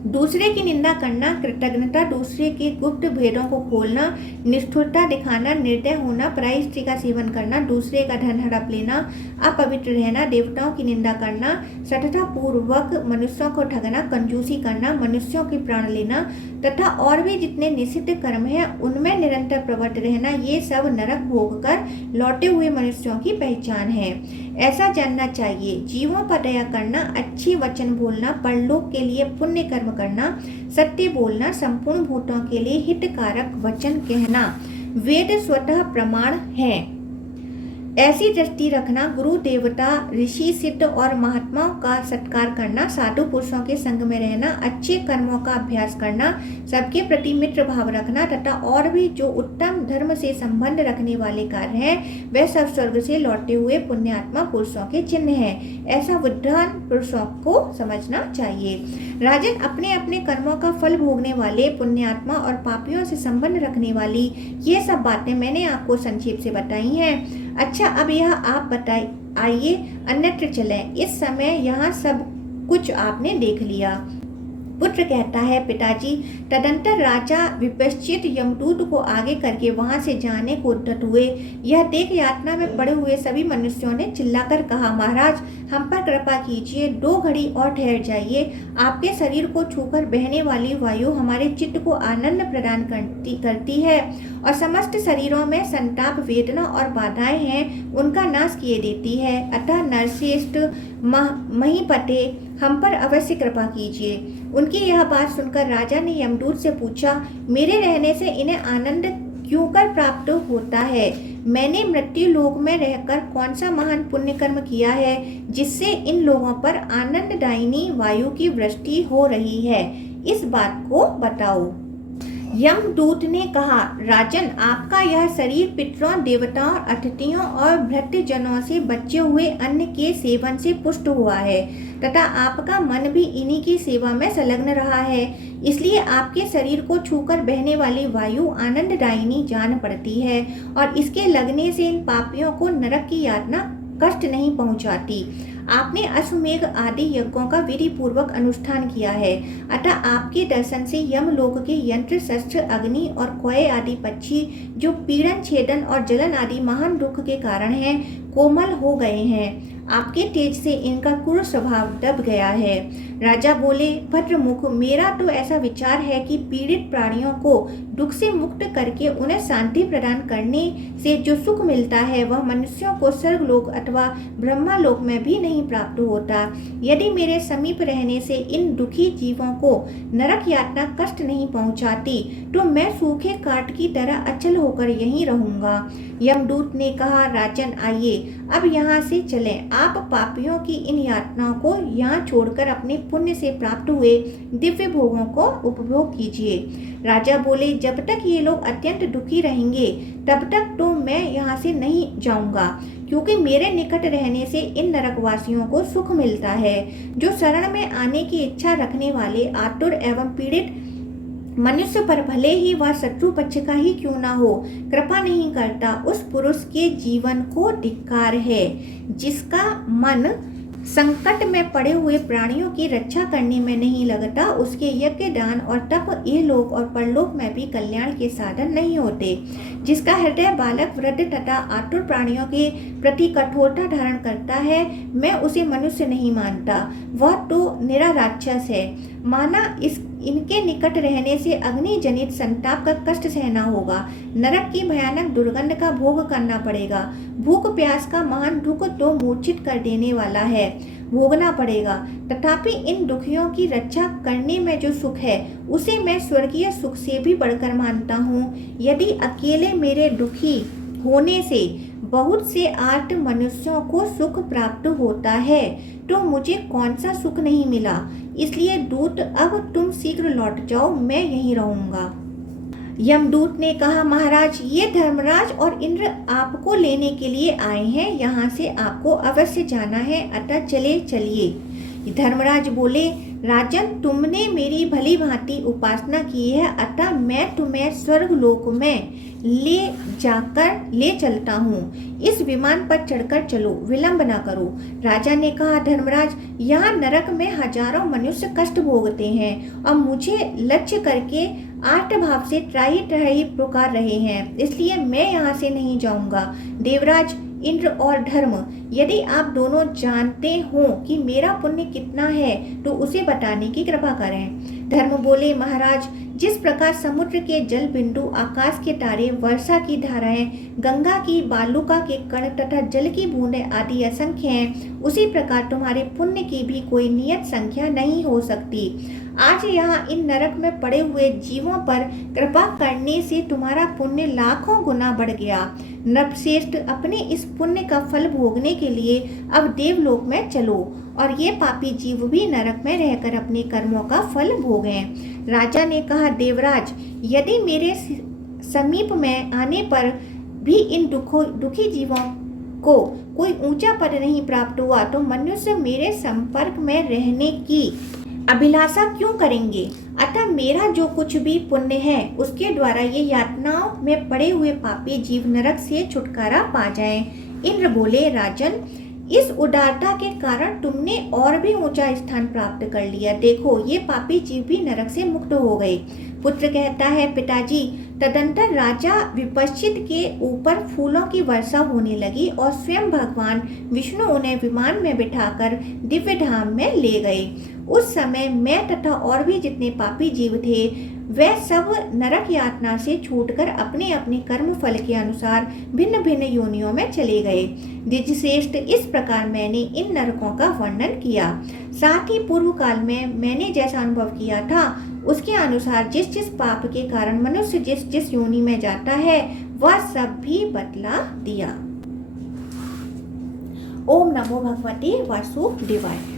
दूसरे की निंदा करना, कृतज्ञता, दूसरे के गुप्त भेदों को खोलना, निष्ठुरता दिखाना, निर्दय होना, पराई स्त्री का सेवन करना, दूसरे का धन हड़प लेना, अपवित्र रहना, देवताओं की निंदा करना, सतता पूर्वक मनुष्यों को ठगना, कंजूसी करना, मनुष्यों के प्राण लेना तथा और भी जितने निषिद्ध कर्म हैं उनमें निरंतर प्रवृत्त रहना, ये सब नरक भोग कर लौटे हुए मनुष्यों की पहचान है। ऐसा जानना चाहिए। जीवों पर दया करना, अच्छे वचन बोलना, परलोक के लिए पुण्य कर्म करना, सत्य बोलना, संपूर्ण भूतों के लिए हितकारक वचन कहना वेद स्वतः प्रमाण है। ऐसी दृष्टि रखना, गुरु देवता ऋषि सिद्ध और महात्माओं का सत्कार करना, साधु पुरुषों के संग में रहना, अच्छे कर्मों का अभ्यास करना, सबके प्रति मित्र भाव रखना तथा और भी जो उत्तम धर्म से संबंध रखने वाले कार्य हैं वह सब स्वर्ग से लौटे हुए पुण्यात्मा पुरुषों के चिन्ह हैं। ऐसा बुद्धिमान पुरुषों को समझना चाहिए। राजन, अपने अपने कर्मों का फल भोगने वाले पुण्यात्मा और पापियों से संबंध रखने वाली ये सब बातें मैंने आपको संक्षेप से बताई हैं। अच्छा, अब यह आप बताइए, आइए अन्यत्र चलें। इस समय यहाँ सब कुछ आपने देख लिया। पुत्र कहता है, पिताजी। तदंतर राजा विपश्चित यमदूत को आगे करके वहां से जाने को उद्यत हुए। यह देख यातना में पड़े हुए सभी मनुष्यों ने चिल्लाकर कहा, महाराज हम पर कृपा कीजिए, 2 घड़ी और ठहर जाइए। आपके शरीर को छूकर बहने वाली वायु हमारे चित्त को आनंद प्रदान करती है और समस्त शरीरों में संताप, वेदना और बाधाएं हैं उनका नाश किए देती है। अतः नरश्रेष्ठ महीपते, हम पर अवश्य कृपा कीजिए। उनकी यह बात सुनकर राजा ने यमदूत से पूछा, मेरे रहने से इन्हें आनंद क्यों कर प्राप्त होता है? मैंने मृत्यु लोक में रहकर कौन सा महान पुण्य कर्म किया है जिससे इन लोगों पर आनंददायिनी वायु की वृष्टि हो रही है? इस बात को बताओ। यमदूत ने कहा, राजन, आपका यह शरीर पितरों, देवताओं, अतिथियों और भृत्यजनों से बचे हुए अन्न के सेवन से पुष्ट हुआ है तथा आपका मन भी इन्हीं की सेवा में संलग्न रहा है। इसलिए आपके शरीर को छूकर बहने वाली वायु आनंददायिनी जान पड़ती है और इसके लगने से इन पापियों को नरक की यातना कष्ट नहीं पहुंचाती। आपने अश्वमेघ आदि यज्ञों का विधि पूर्वक अनुष्ठान किया है, अतः आपके दर्शन से यमलोक के यंत्र, शस्त्र, अग्नि और कोय आदि पक्षी जो पीड़न, छेदन और जलन आदि महान दुख के कारण हैं, कोमल हो गए हैं। आपके तेज से इनका क्रूर स्वभाव दब गया है। राजा बोले, भद्रमुख, मेरा तो ऐसा विचार है कि पीड़ित प्राणियों को दुख से मुक्त करके उन्हें शांति प्रदान करने से जो सुख मिलता है वह मनुष्यों को स्वर्गलोक अथवा ब्रह्मालोक में भी नहीं प्राप्त होता। यदि मेरे समीप रहने से इन दुखी जीवों को नरक यातना कष्ट नहीं पहुंचाती तो मैं सूखे काठ की तरह अचल होकर यहीं रहूंगा। यमदूत ने कहा, राजन, आइए अब यहाँ से चलें। आप पापियों की इन यातनाओं को यहाँ छोड़कर अपने पुण्य से प्राप्त हुए दिव्य भोगों को उपभोग कीजिए। राजा बोले, जब तक ये लोग अत्यंत दुखी रहेंगे तब तक तो मैं यहाँ से नहीं जाऊंगा, क्योंकि मेरे निकट रहने से इन नरकवासियों को सुख मिलता है। जो शरण में आने की इच्छा रखने वाले आतुर एवं पीड़ित मनुष्य पर भले ही वह शत्रु पक्ष का ही क्यों ना हो, कृपा नहीं करता, उस पुरुष के जीवन को धिक्कार है। जिसका मन संकट में पड़े हुए प्राणियों की रक्षा करने में नहीं लगता, उसके यज्ञ, दान और तप इहलोक और परलोक में भी कल्याण के साधन नहीं होते। जिसका हृदय बालक, वृद्ध तथा आतुर प्राणियों के प्रति कठोरता धारण करता है, मैं उसे मनुष्य नहीं मानता, वह तो निरा राक्षस है। माना इनके निकट रहने से अग्नि जनित संताप का कष्ट सहना होगा, नरक की भयानक दुर्गंध का भोग करना पड़ेगा, भूख प्यास का महान दुख तो मूर्छित कर देने वाला है, भोगना पड़ेगा। तथापि इन दुखियों की रक्षा करने में जो सुख है उसे मैं स्वर्गीय सुख से भी बढ़कर मानता हूँ। यदि अकेले मेरे दुखी होने से बहुत से आर्त मनुष्यों को सुख प्राप्त होता है तो मुझे कौन सा सुख नहीं मिला। इसलिए दूत, अब तुम शीघ्र लौट जाओ, मैं यहीं रहूंगा। यमदूत ने कहा, महाराज, ये धर्मराज और इंद्र आपको लेने के लिए आए हैं, यहाँ से आपको अवश्य जाना है, अतः चलिए। धर्मराज बोले, राजन, तुमने मेरी भली भांति उपासना की है, अतः मैं तुम्हें स्वर्गलोक में ले चलता हूँ। इस विमान पर चढ़कर चलो, विलंब न करो। राजा ने कहा, धर्मराज, यहाँ नरक में हजारों मनुष्य कष्ट भोगते हैं और मुझे लक्ष्य करके आर्त भाव से त्राही त्राही पुकार रहे हैं, इसलिए मैं यहाँ से नहीं जाऊंगा। देवराज इंद्र और धर्म, यदि आप दोनों जानते हो कि मेरा पुण्य कितना है तो उसे बताने की कृपा करें। धर्म बोले, महाराज, जिस प्रकार समुद्र के जल बिंदु, आकाश के तारे, वर्षा की धाराएं, गंगा की बालुका के कण तथा जल की बूंदें आदि असंख्य हैं, उसी प्रकार तुम्हारे पुण्य की भी कोई नियत संख्या नहीं हो सकती। आज यहाँ इन नरक में पड़े हुए जीवों पर कृपा करने से तुम्हारा पुण्य लाखों गुना बढ़ गया। नरश्रेष्ठ, अपने इस पुण्य का फल भोगने के लिए अब देवलोक में चलो और ये पापी जीव भी नरक में रहकर अपने कर्मों का फल भोगें। राजा ने कहा, देवराज, यदि मेरे समीप में आने पर भी इन दुखी जीवों को कोई ऊंचा पद नहीं प्राप्त हुआ तो मनुष्य मेरे संपर्क में रहने की अभिलाषा क्यों करेंगे? अतः मेरा जो कुछ भी पुण्य है उसके द्वारा ये यातनाओं में पड़े हुए पापी जीव नरक से छुटकारा पा जाएं। इंद्र बोले, राजन, इस उदारता के कारण तुमने और भी ऊंचा स्थान प्राप्त कर लिया। देखो, ये पापी जीव भी नरक से मुक्त हो गए। पुत्र कहता है, पिताजी, तदंतर राजा विपश्चित के ऊपर फूलों की वर्षा होने लगी और स्वयं भगवान विष्णु उन्हें विमान में बिठाकर दिव्य धाम में ले गए। उस समय मैं तथा और भी जितने पापी जीव थे वे सब नरक यातना से छूटकर अपने अपने कर्म फल के अनुसार भिन्न भिन्न योनियों में चले गए। द्विजश्रेष्ठ, इस प्रकार मैंने इन नरकों का वर्णन किया। साथ ही पूर्व काल में मैंने जैसा अनुभव किया था उसके अनुसार जिस जिस पाप के कारण मनुष्य जिस जिस योनि में जाता है वह सब भी बतला दिया। ओम नमो भगवते वासुदेवाय।